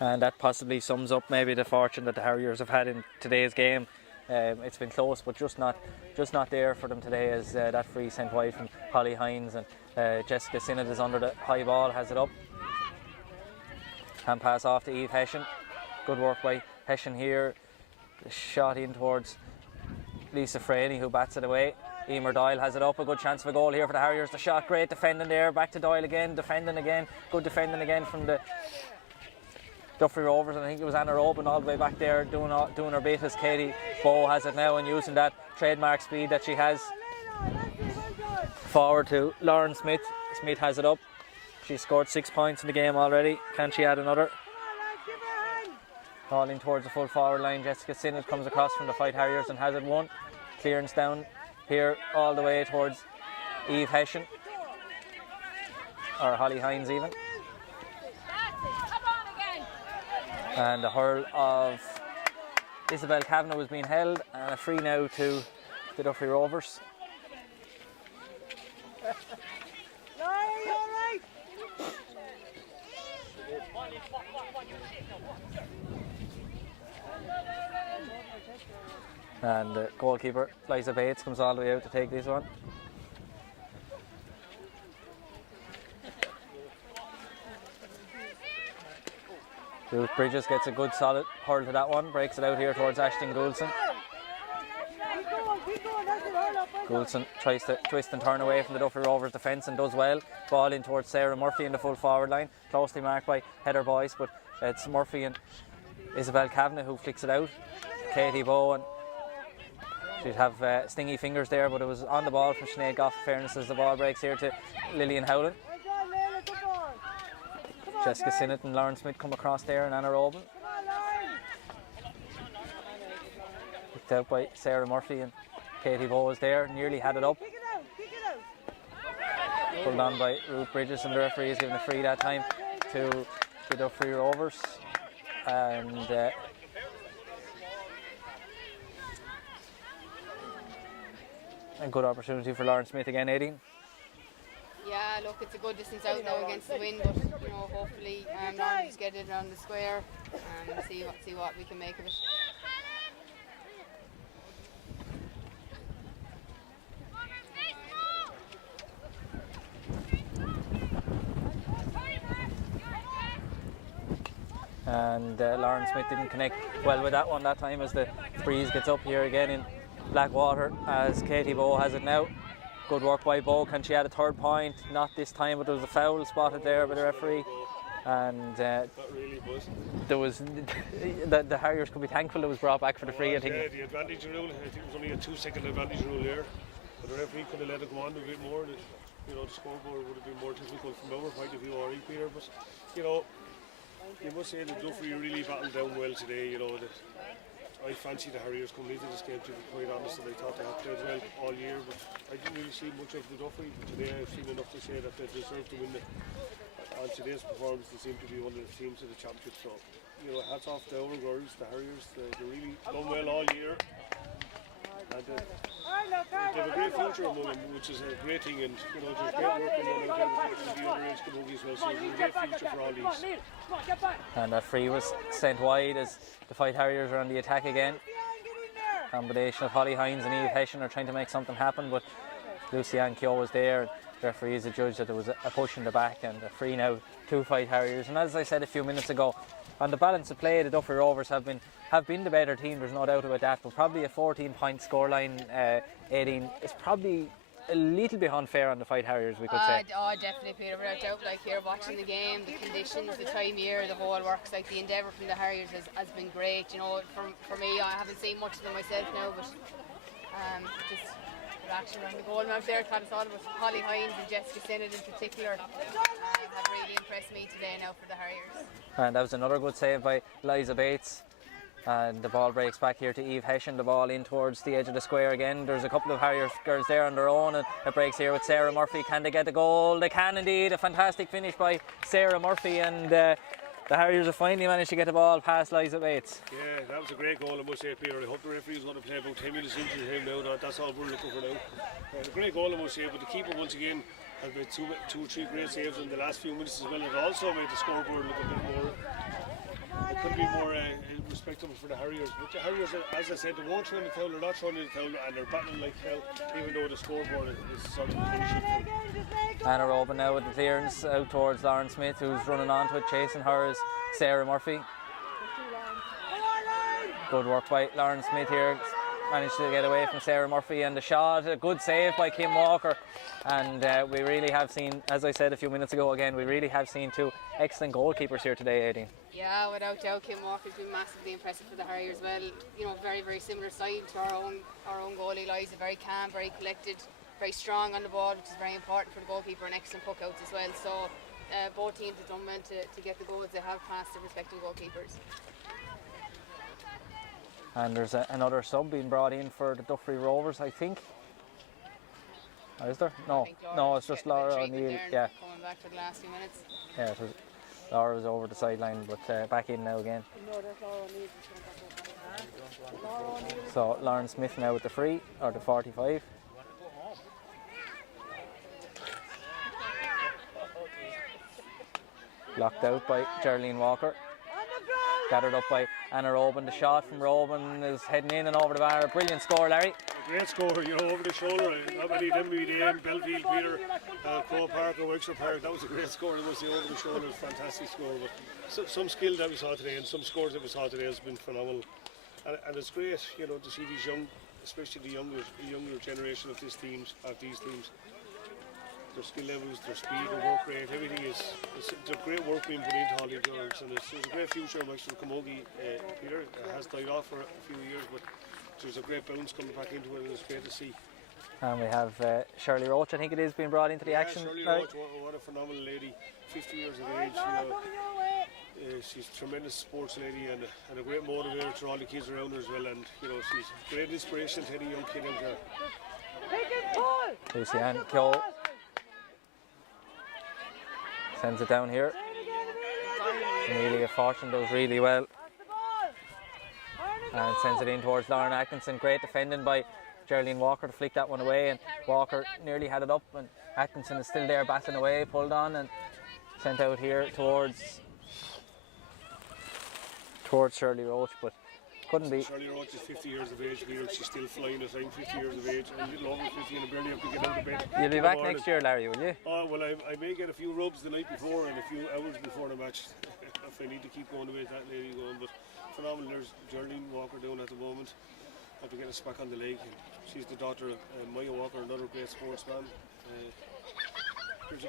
And that possibly sums up maybe the fortune that the Harriers have had in today's game. It's been close, but just not there for them today, as that free sent wide from Holly Hines, and Jessica Sinnott is under the high ball, has it up. Hand pass off to Eve Hession. Good work by Hession here. The shot in towards Lisa Freeney, who bats it away. Emer Doyle has it up. A good chance of a goal here for the Harriers. The shot, great defending there. Back to Doyle again, defending again. Good defending again from the Duffry Rovers, and I think it was Anna Robin all the way back there doing her bit, as Katie Bowe has it now and using that trademark speed that she has. Forward to Lauren Smith. Smith has it up. She's scored 6 points in the game already. Can she add another? Falling towards the full forward line. Jessica Sinnott comes across from the Faythe Harriers and has it won. Clearance down here all the way towards Eve Hessian. Or Holly Hines even. And the hurl of Isabel Kavanagh was being held, and a free now to the Duffry Rovers. And the goalkeeper, Liza Bates, comes all the way out to take this one. Ruth Bridges gets a good solid hurl to that one, breaks it out here towards Ashton Goulson. Goulson tries to twist and turn away from the Duffry Rovers defence and does well. Ball in towards Sarah Murphy in the full forward line, closely marked by Heather Boyce, but it's Murphy and Isabel Kavanagh who flicks it out. Katie Bowen, she'd have stingy fingers there, but it was on the ball from Sinead Goff, in fairness, as the ball breaks here to Lillian Howland. Jessica Sinnott and Lauren Smith come across there, and Anna Robin. Picked out by Sarah Murphy, and Katie Bowe is there, nearly had it up. Pulled on by Ruth Bridges, and the referee is giving a free that time to the Duffry Rovers. And a good opportunity for Lauren Smith again, Aideen. Yeah, look, it's a good distance out now against the wind, but you know, hopefully Lauren just get it around the square and see what we can make of it. And Lauren Smith didn't connect well with that one that time, as the breeze gets up here again in Blackwater, as Katie Bowe has it now. Good work by Bowe. Can she add a third point? Not this time, but there was a foul spotted there by the referee. And that really was. There was the Harriers could be thankful it was brought back for the free. I think. Yeah, the advantage rule. I think it was only a 2-second advantage rule there, but the referee could have let it go on a bit more. And you know, the scoreboard would have been more difficult from our point of view, or Peter. But you know, you must say that Duffry really battled down well today. You know, I fancy the Harriers coming into this game, to be quite honest, and I thought they had played well all year, but I didn't really see much of the Duffry. Today I've seen enough to say that they deserve to win it. And today's performance, they seem to be one of the teams of the championship. So, you know, hats off to our girls, the Harriers. They really done well all year. And they have a great future among them, which is a great thing. And, you know, there's great work going on out there with the underage camogie as well. So there's a great future for all these. And that free was sent wide as the Faythe Harriers are on the attack again. Combination of Holly Hines and Eve Hessian are trying to make something happen, but Lucy-Anne Keogh was there, and the referee is adjudged that there was a push in the back and a free now to Faythe Harriers. And as I said a few minutes ago, on the balance of play, the Duffry Rovers have been the better team, there's no doubt about that, but probably a 14-point scoreline, 18, is probably a little bit unfair on the Faythe Harriers, we could say. Oh, definitely, Peter, without doubt. Like, here watching the game, the conditions, the time of year, the whole works, like the endeavour from the Harriers has been great. You know, for me, I haven't seen much of them myself now, but just the action around the goal mount there, I thought it's all about Holly Hines and Jessica Sinnott in particular have really impressed me today now for the Harriers. And that was another good save by Liza Bates. And the ball breaks back here to Eve Hessian, the ball in towards the edge of the square again. There's a couple of Harriers girls there on their own, and it breaks here with Sarah Murphy. Can they get the goal? They can indeed. A fantastic finish by Sarah Murphy, and the Harriers have finally managed to get the ball past Liza Bates. Yeah, that was a great goal, I must say, Peter. I hope the referee is going to play about 10 minutes into him now. That's all we're looking for now. A great goal, I must say, but the keeper once again has made two or three great saves in the last few minutes as well. It also made the scoreboard look a bit more. It could be more respectable for the Harriers, but the Harriers, as I said, they won't throw in the towel, they're not throwing in the towel, and they're battling like hell, even though the scoreboard is sort of punishing them. Anna Robin now with the clearance out towards Lauren Smith, who's running onto it. Chasing her is Sarah Murphy. Good work by Lauren Smith here. Managed to get away from Sarah Murphy, and the shot, a good save by Kim Walker. And we really have seen, as I said a few minutes ago again, we really have seen two excellent goalkeepers here today, Aideen. Yeah, without doubt, Kim Walker's been massively impressive for the Harriers. Well, you know, very, very similar side to our own goalie, Liza. Very calm, very collected. very strong on the ball, which is very important for the goalkeeper, and excellent puck-outs as well. So both teams have done well to get the goals they have past their respective goalkeepers. And there's another sub being brought in for the Duffry Rovers, I think. Oh, is there? No, no, it's just Laura O'Neill. Yeah, coming back for the last few minutes. yeah, it was, Laura was over the sideline, but back in now again. So Lauren Smith now with the free, or the 45. Blocked out by Geraldine Walker. Gathered up by Anna Robin. The shot from Robin is heading in and over the bar. Brilliant score, Larry. A great score, you know, over the shoulder. Not many of them be the aim. Belfield, Peter, Crow Park or Wexford Park. That was a great score. It was the over the shoulder, fantastic score. But some skill that we saw today and some scores that we saw today has been phenomenal. And it's great, you know, to see these young, especially the younger generation of these teams. Their skill levels, their speed, their work rate, everything is a great work being put into all these girls, and there's a great future in Wexford Camogie. Peter has died off for a few years, but there's a great bounce coming back into it, and it's great to see. And we have Shirley Roach, I think it is, being brought into the action. Shirley Roach, what a phenomenal lady, 50 years of age. You know, she's a tremendous sports lady and a great motivator to all the kids around her as well, and you know, she's a great inspiration to any young kid out there. Lucianne Kyo sends it down here. Amelia Fortune does really well. And sends it in towards Lauren Atkinson. Great defending by Geraldine Walker to flick that one away, and Walker nearly had it up, and Atkinson is still there battling away, pulled on and sent out here towards Shirley Roach, but couldn't be. Shirley Roach is 50 years of age, she's still flying at time, 50 years of age, and a little over 50 and barely have to get out of bed. You'll be back next year, Larry, will you? Oh, well, I may get a few rubs the night before and a few hours before the match if I need to keep going the way that lady going, but phenomenal. There's Geraldine Walker down at the moment, have to get us back on the leg. She's the daughter of Maya Walker, another great sportsman. There's a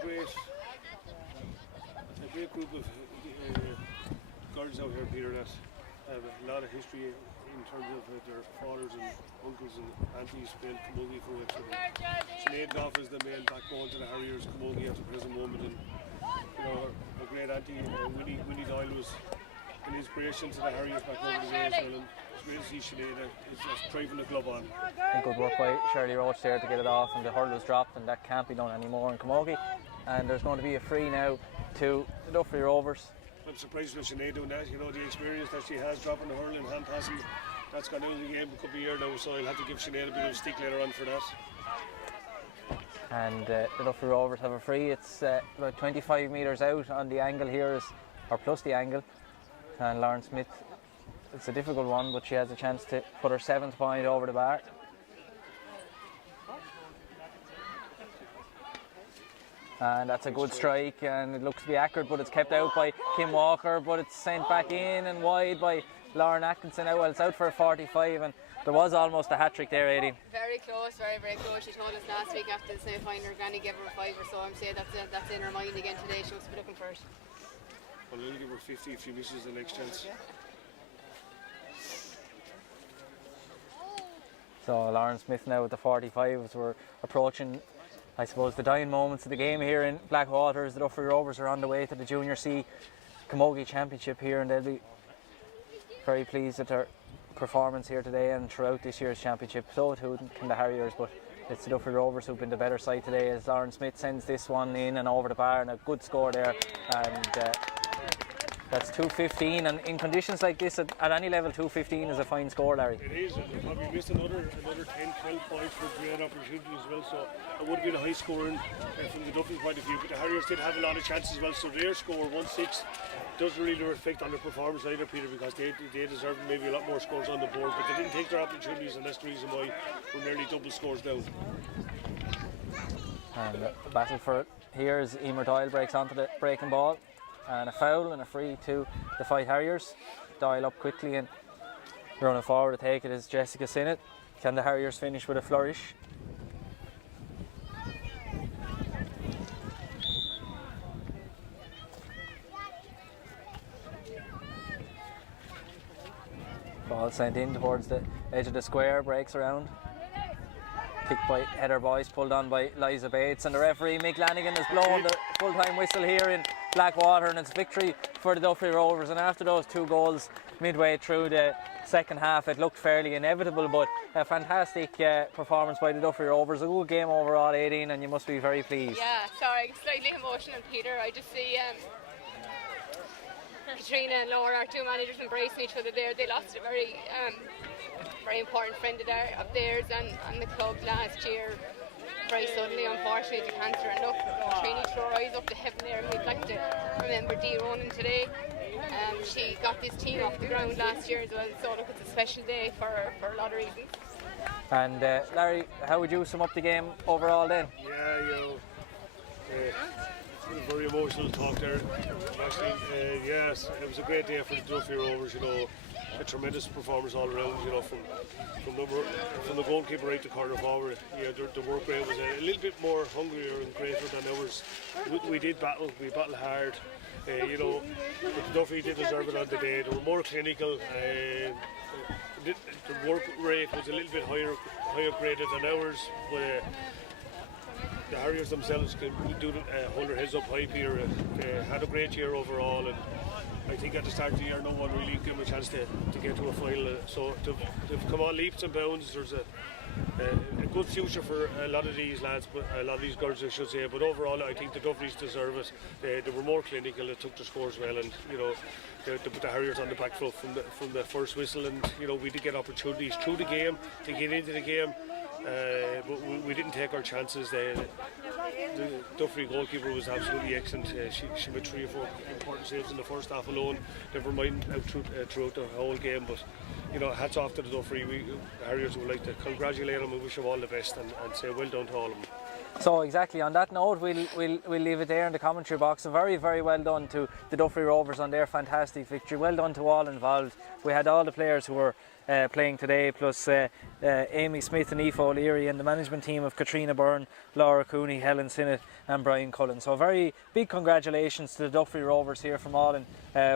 great group of girls out here, Peter, that have a lot of history in terms of their fathers and uncles and aunties playing Camogie for Wexford. Sinead Goff is the main backbone to the Harriers Camogie at the present moment, and you know, her great auntie Winnie Doyle was an inspiration to the Harriers back over the days, and it's great to see Sinead is just driving the club on. And good work by Shirley Roach there to get it off, and the hurl was dropped, and that can't be done anymore in Camogie. And there's going to be a free now to the Duffry Rovers. I'm surprised with Sinead doing that, you know, the experience that she has dropping the hurl and hand passing, that's gone out of the game a couple of years now, so I'll have to give Sinead a bit of a stick later on for that. And the Duffry Rovers have a free. It's about 25 metres out on the angle here, or plus the angle. And Lauren Smith, it's a difficult one, but she has a chance to put her 7th point over the bar. And that's a good strike, and it looks to be accurate, but it's kept out by Kim Walker, but it's sent back in and wide by Lauren Atkinson. Well, it's out for a 45, and there was almost a hat-trick there, Aileen. Very close, very, very close. She told us last week after the semi-final her granny gave her a 5 or so. I'm saying that's in her mind again today. She must be looking for it. Well, I'll give her 50 if she misses the next chance. So Lauren Smith now with the 45 as we're approaching, I suppose, the dying moments of the game here in Blackwater. The Duffry Rovers are on the way to the Junior C Camogie Championship here, and they'll be very pleased with their performance here today and throughout this year's championship. So too can the Harriers, but it's the Duffry Rovers who've been the better side today, as Lauren Smith sends this one in and over the bar, and a good score there. And that's 215, and in conditions like this, at any level, 215 is a fine score, Larry. It is, and they probably missed another 10, 12 points for a great opportunity as well, so it would have been a high scoring from the Duffy point of view, but the Harriers did have a lot of chances as well, so their score, 1-6, doesn't really reflect on their performance either, Peter, because they deserved maybe a lot more scores on the board, but they didn't take their opportunities, and that's the reason why we're nearly double scores down. And the battle for it here is Emer Doyle breaks onto the breaking ball, and a foul and a free to the Faythe Harriers. Doyle up quickly and running forward to take it is Jessica Sinnott. Can the Harriers finish with a flourish? Ball sent in towards the edge of the square, breaks around. Kicked by Heather Boyce, pulled on by Liza Bates, and the referee Mick Lanigan has blown the full-time whistle here in Blackwater, and it's victory for the Duffry Rovers. And after those 2 goals midway through the second half, it looked fairly inevitable, but a fantastic performance by the Duffry Rovers. A good game overall, 18, and you must be very pleased. Yeah, sorry, slightly emotional, Peter. I just see Katrina and Laura, our 2 managers, embracing each other there. They lost a very important friend of theirs and the club last year, very suddenly, unfortunately, to cancer. And look, Katrina needs to rise up to heaven there, and we'd like to remember Dee Ronan today. She got this team off the ground last year as well, so look, it's a special day for a lot of reasons. And Larry, how would you sum up the game overall then? Very emotional talk there. Actually, yes, it was a great day for the Duffry Rovers. A tremendous performance all around. From the goalkeeper right to corner forward. The work rate was a little bit more hungrier and greater than ours. We did battle. We battled hard. But Duffry did deserve it on the day. They were more clinical. The work rate was a little bit higher graded than ours, but the Harriers themselves can hold their heads up high here. Had a great year overall, and I think at the start of the year no one really gave them a chance to get to a final. So they've come on leaps and bounds. There's a good future for a lot of these lads, but a lot of these girls I should say. But overall I think the Duffrys deserve it. They were more clinical, they took the scores well, and they put the Harriers on the back foot from the first whistle, and we did get opportunities through the game to get into the game. But we didn't take our chances. The Duffry goalkeeper was absolutely excellent. She made 3 or 4 important saves in the first half alone. Never mind throughout the whole game. But hats off to the Duffry. The Harriers would like to congratulate them and wish them all the best and say well done to all of them. So exactly, on that note, we'll leave it there in the commentary box. A very, very well done to the Duffry Rovers on their fantastic victory. Well done to all involved. We had all the players who were playing today, plus Amy Smith and Aoife O'Leary, and the management team of Katrina Byrne, Laura Cooney, Helen Sinnott and Brian Cullen. So a very big congratulations to the Duffry Rovers here from all in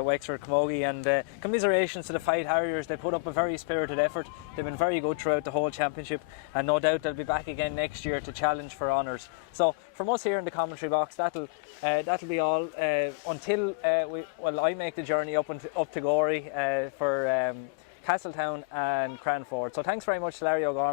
Wexford Camogie, and commiserations to the Faythe Harriers. They put up a very spirited effort. They've been very good throughout the whole championship, and no doubt they'll be back again next year to challenge for honours. So from us here in the commentary box, that'll be all until I make the journey up to Gorey for Castletown and Cranford. So thanks very much to Larry O'Gorman.